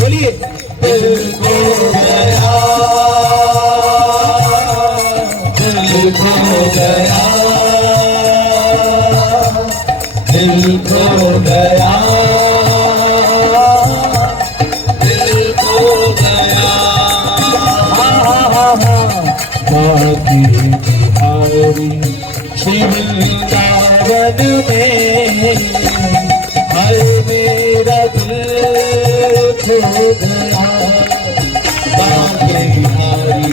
बोलिए, दिल खो गया, दिल खो गया, दिल खो गया, दिल खो गया। बाकी बिहारी श्री वृंदावन में, हर मेरा दिल खो गया। बाकी बिहारी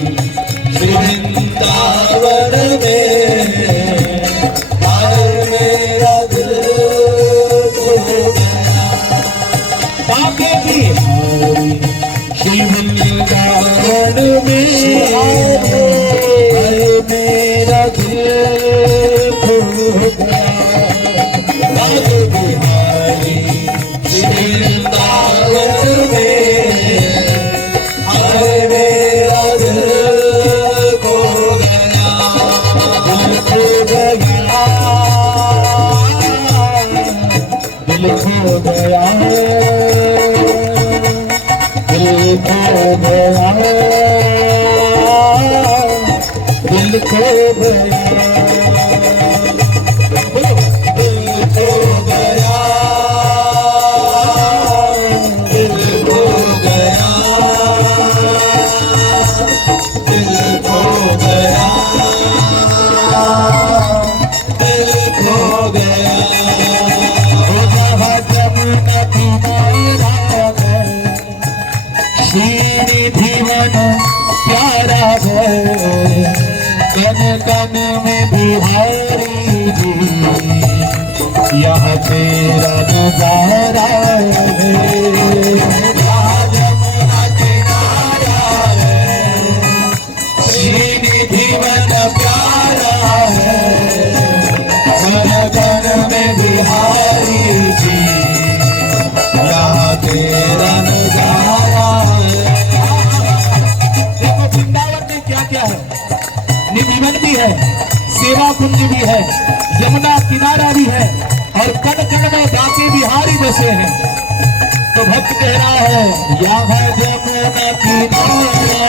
श्री वृंदावन में, हर मेरा दिल खो गया। बाकी बिहारी श्री वृंदावन में, हर मेरा दिल खो गया। बाकी बिहारी श्री वृंदावन में, हर मेरा दिल खो गया। दिल खो गया, दिल खो गया, दिल खो गया, दिल खो गया, दिल खो गया, दिल खो गया, दिल खो गया। जमुना किनारा है, श्रीनिधिवन प्यारा है, कन कन में बिहारी जी, यह तेरा नजारा है। जमुना किनारा है, श्रीनिधिवन प्यारा है, कन कन में बिहारी जी, यह तेरा नजारा है। देखो वृंदावन में क्या क्या है, निधिवन भी है, सेवा कुंज भी है, यमुना किनारा भी है, और कण कण में बाके बिहारी बसे हैं। तो भक्त कह रहा है, यहाँ जमुना किनारा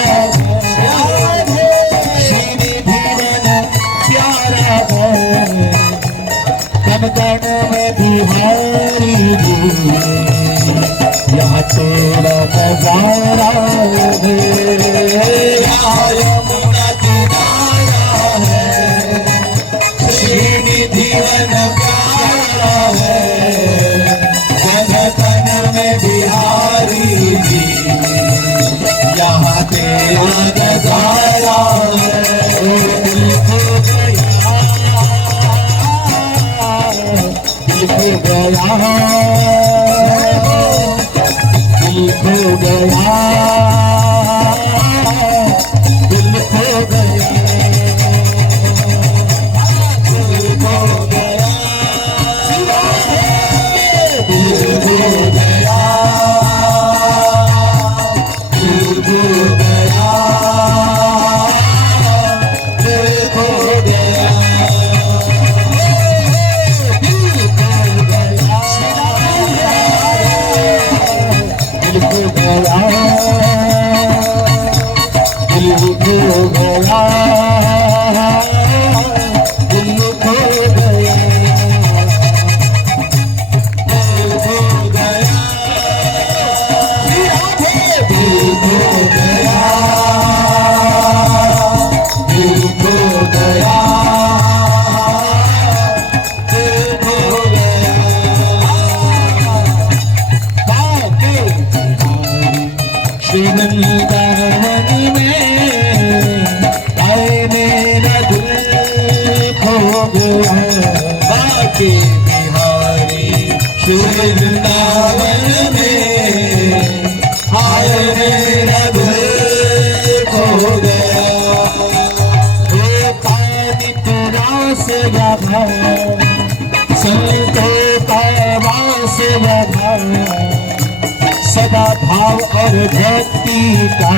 श्रीनिधिवन प्यारा है, कण कण में बिहारी जी, यहाँ तेरा नजारा है। यहाँ यमुना किनारा है, श्रीनिधिवन प्यारा है, कन कन में बिहारी जी, यहाँ तेरा नजारा है। दिल खो गया, दिल खो गया, दिल खो गया, दिल खो गया, दिल खो गया, दिल खो गया, दिल खो गया, दिल खो गया, दिल खो गया, गया बाके बिहारी श्री वृंदावन में आए मेरा दिल खो गया हे पानी तेरा से लगा संतों का वास लगा सदा भाव और भक्ति का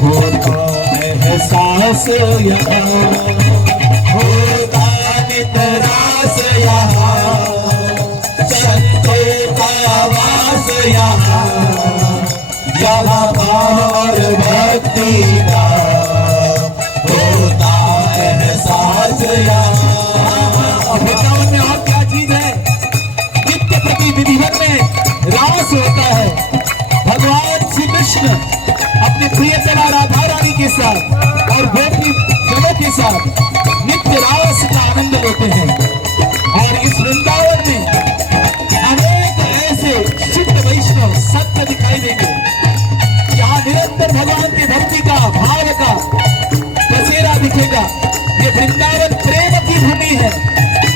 होता एहसास यहाँ होता नितरास यहाँ संतों का वास यहाँ यहाँ भाव और भक्ति का होता एहसास यहाँ वृंदावन में और क्या चीज है? नित्य प्रति विधिवत में रास होता है। भगवान श्री कृष्ण अपने प्रियतमा राधा रानी के साथ और गोपी जनों के साथ नित्य रास का आनंद लेते हैं। और इस वृंदावन में अनेक ऐसे शुद्ध वैष्णव संत दिखाई देंगे, यहाँ निरंतर भगवान की भक्ति का भाव का बसेरा दिखेगा। ये वृंदावन प्रेम की भूमि है।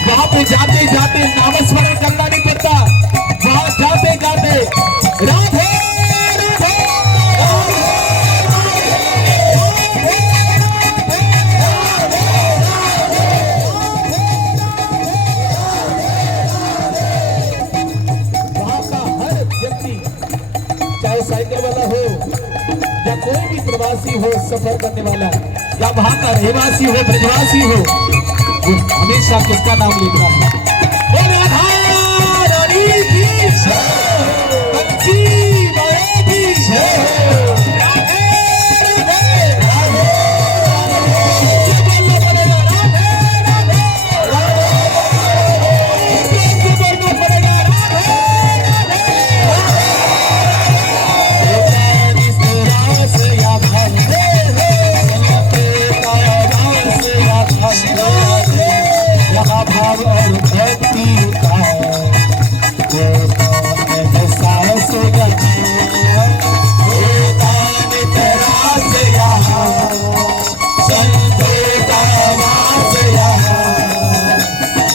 वहां पे जाते जाते नामस्मरण करना नहीं पड़ता, वहां जाते जाते राधे राधे वहां का हर व्यक्ति, चाहे साइकिल वाला हो या कोई भी प्रवासी हो, सफर करने वाला या वहां का रहवासी हो, ब्रजवासी हो, वो हमेशा किसका नाम लेता है? ओ राधा रानी की जय, बंसी माए की जय, राधे राधे राधे राधे बोलना पड़ेगा, राधे राधे राधे बोलना पड़ेगा, राधे यहाँ भाव और भक्ति का एहसास होता नितरास यहाँ संतों का वास यहाँ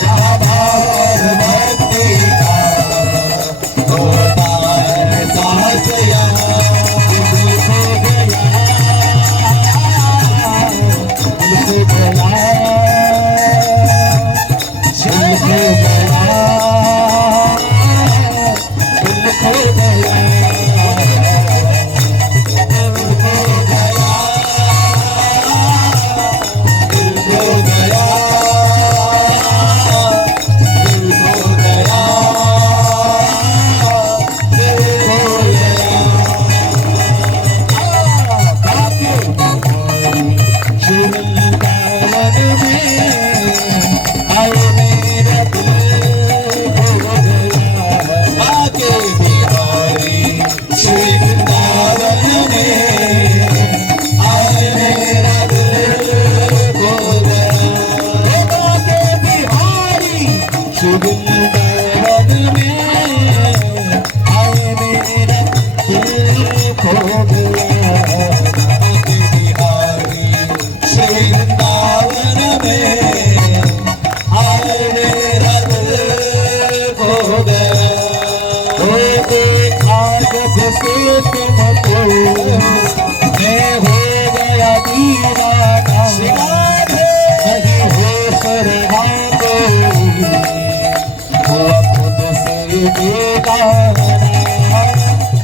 यहाँ भाव और भक्ति का होता एहसास यहाँ दिल खो गया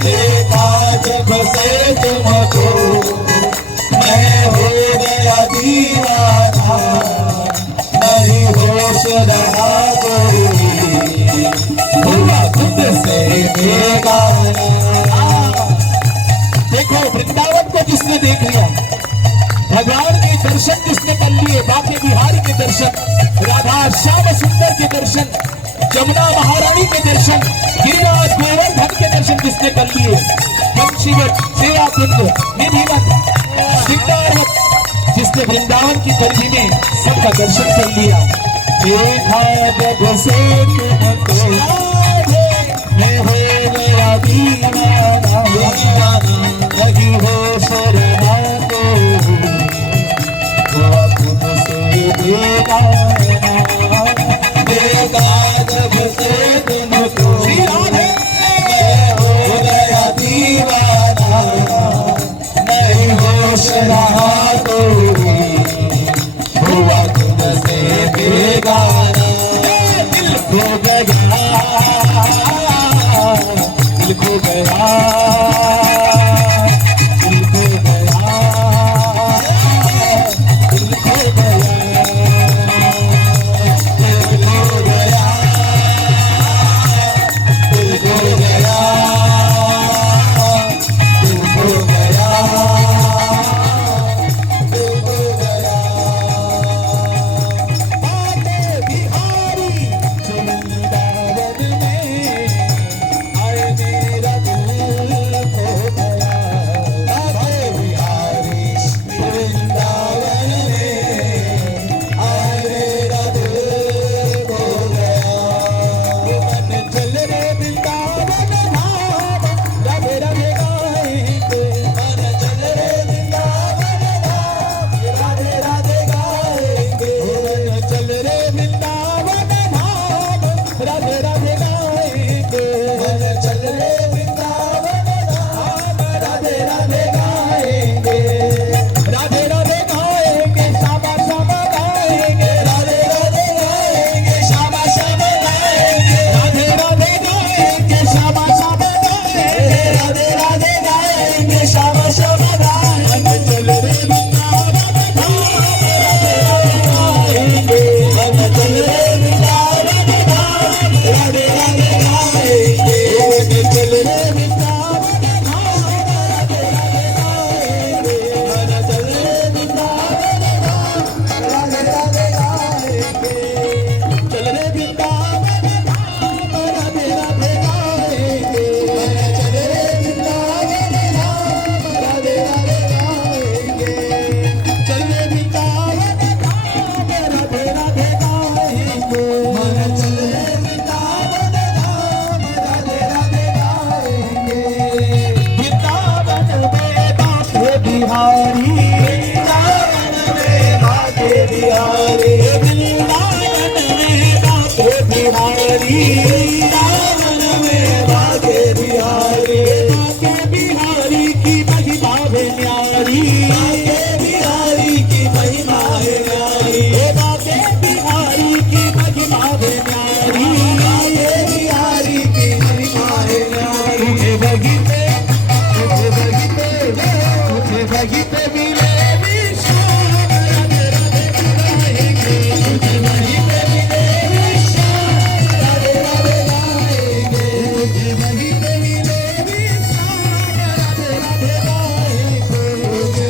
देखा जब से तुमको मैं हो गया दीवाना नहीं होश रहा कोई हुआ खुद से बेगाना। देखो वृंदावन को जिसने देख लिया, भगवान के दर्शन जिसने कर लिए, बाके बिहारी के दर्शन, राधा श्याम सुंदर के दर्शन, जमुना महारानी के दर्शन, गिरिराज गोवर्धन के दर्शन जिसने कर लिए, बंशीवत सेवा कुंड निधिवत श्रृंगारवत जिसने वृंदावन की परिधि में सबका दर्शन कर लिया। देखा जब से तुमको मैं हो गया दीवाना नहीं होश रहा कोई हुआ खुद से बेगाना देखा जब से तुमको मैं हो गया दीवाना नहीं होश रहा कोई हुआ तुमसे बेगाना दिल खो गया दिल खो गया दिल खो गया दिल खो गया दिल खो गया दिल खो गया दिल खो गया दिल खो गया आते बिहारी वृंदावन में आए मेरा दिल खो गया आते बिहारी वृंदावन में आए मेरा दिल खो गया मन चल रे वृंदावन धाम राधे राधे गाएंगे मन चल रे वृंदावन धाम राधे राधे गाएंगे मन चल रे वृंदावन धाम राधे राधे गाएंगे मन चल रे वृंदावन धाम राधे राधे गाएंगे राधे राधे गाएंगे श्यामा श्यामा गाएंगे राधे राधे गाएंगे श्यामा श्यामा गाएंगे राधे राधे गाएंगे श्यामा श्यामा गाएंगे राधे राधे गाएंगे श्यामा श्यामा गाएंगे मन चल रे वृंदावन धाम राधे राधे गाएंगे मन चल रे वृंदावन धाम राधे राधे गाएंगे मन चल रे वृंदावन धाम राधे राधे गाएंगे मन चल रे वृंदावन धाम राधे राधे गाएंगे चल रे वृंदावन धाम राधे राधे गाएंगे मन चल रे वृंदावन धाम राधे राधे गाएंगे चल रे वृंदावन धाम राधे राधे गाएंगे मन चल रे वृंदावन धाम राधे राधे गाएंगे वृंदावन में बाके बिहारी वृंदावन में बाके बिहारी वृंदावन में बाके बिहारी वृंदावन में बाके बिहारी बाके बिहारी की महिमा है न्यारी बाके बिहारी की महिमा है न्यारी बाके बिहारी की महिमा है न्यारी बाके बिहारी की महिमा है न्यारी तुझे वही पे मिले विश्राम राधे राधे गाएंगे तुझे वही पे मिले विश्राम राधे राधे गाएंगे तुझे वही पे मिले विश्राम राधे राधे गाएंगे तुझे वही पे मिले विश्राम राधे राधे गाएंगे राधे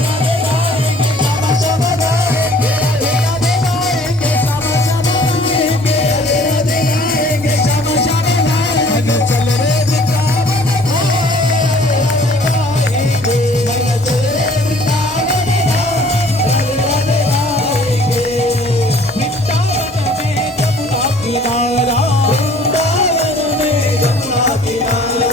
राधे गाएंगे श्यामा श्यामा गाएंगे राधे राधे गाएंगे श्यामा श्यामा गाएंगे राधे राधे गाएंगे श्यामा श्यामा गाएंगे राधे राधे गाएंगे श्यामा श्यामा गाएंगे चल रे वृंदावन धाम राधे राधे गाएंगे मन चल रे वृंदावन धाम राधे राधे गाएंगे वृंदावन में जमुना किनारा वृंदावन में जमुना किनारा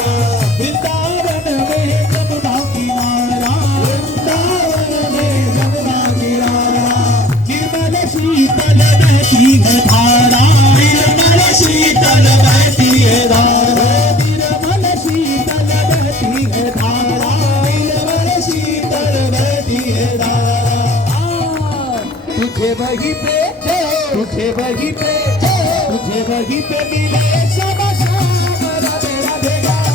वृंदावन में जमुना किनारा वृंदावन में जमुना किनारा निर्मल शीतल बहती है धारा निर्मल शीतल बहती है धारा निर्मल शीतल बहती है धारा निर्मल शीतल बहती है धारा तुझे वही पे तुझे वही पे मिले श्यामा श्याम राधे राधे गाएंगे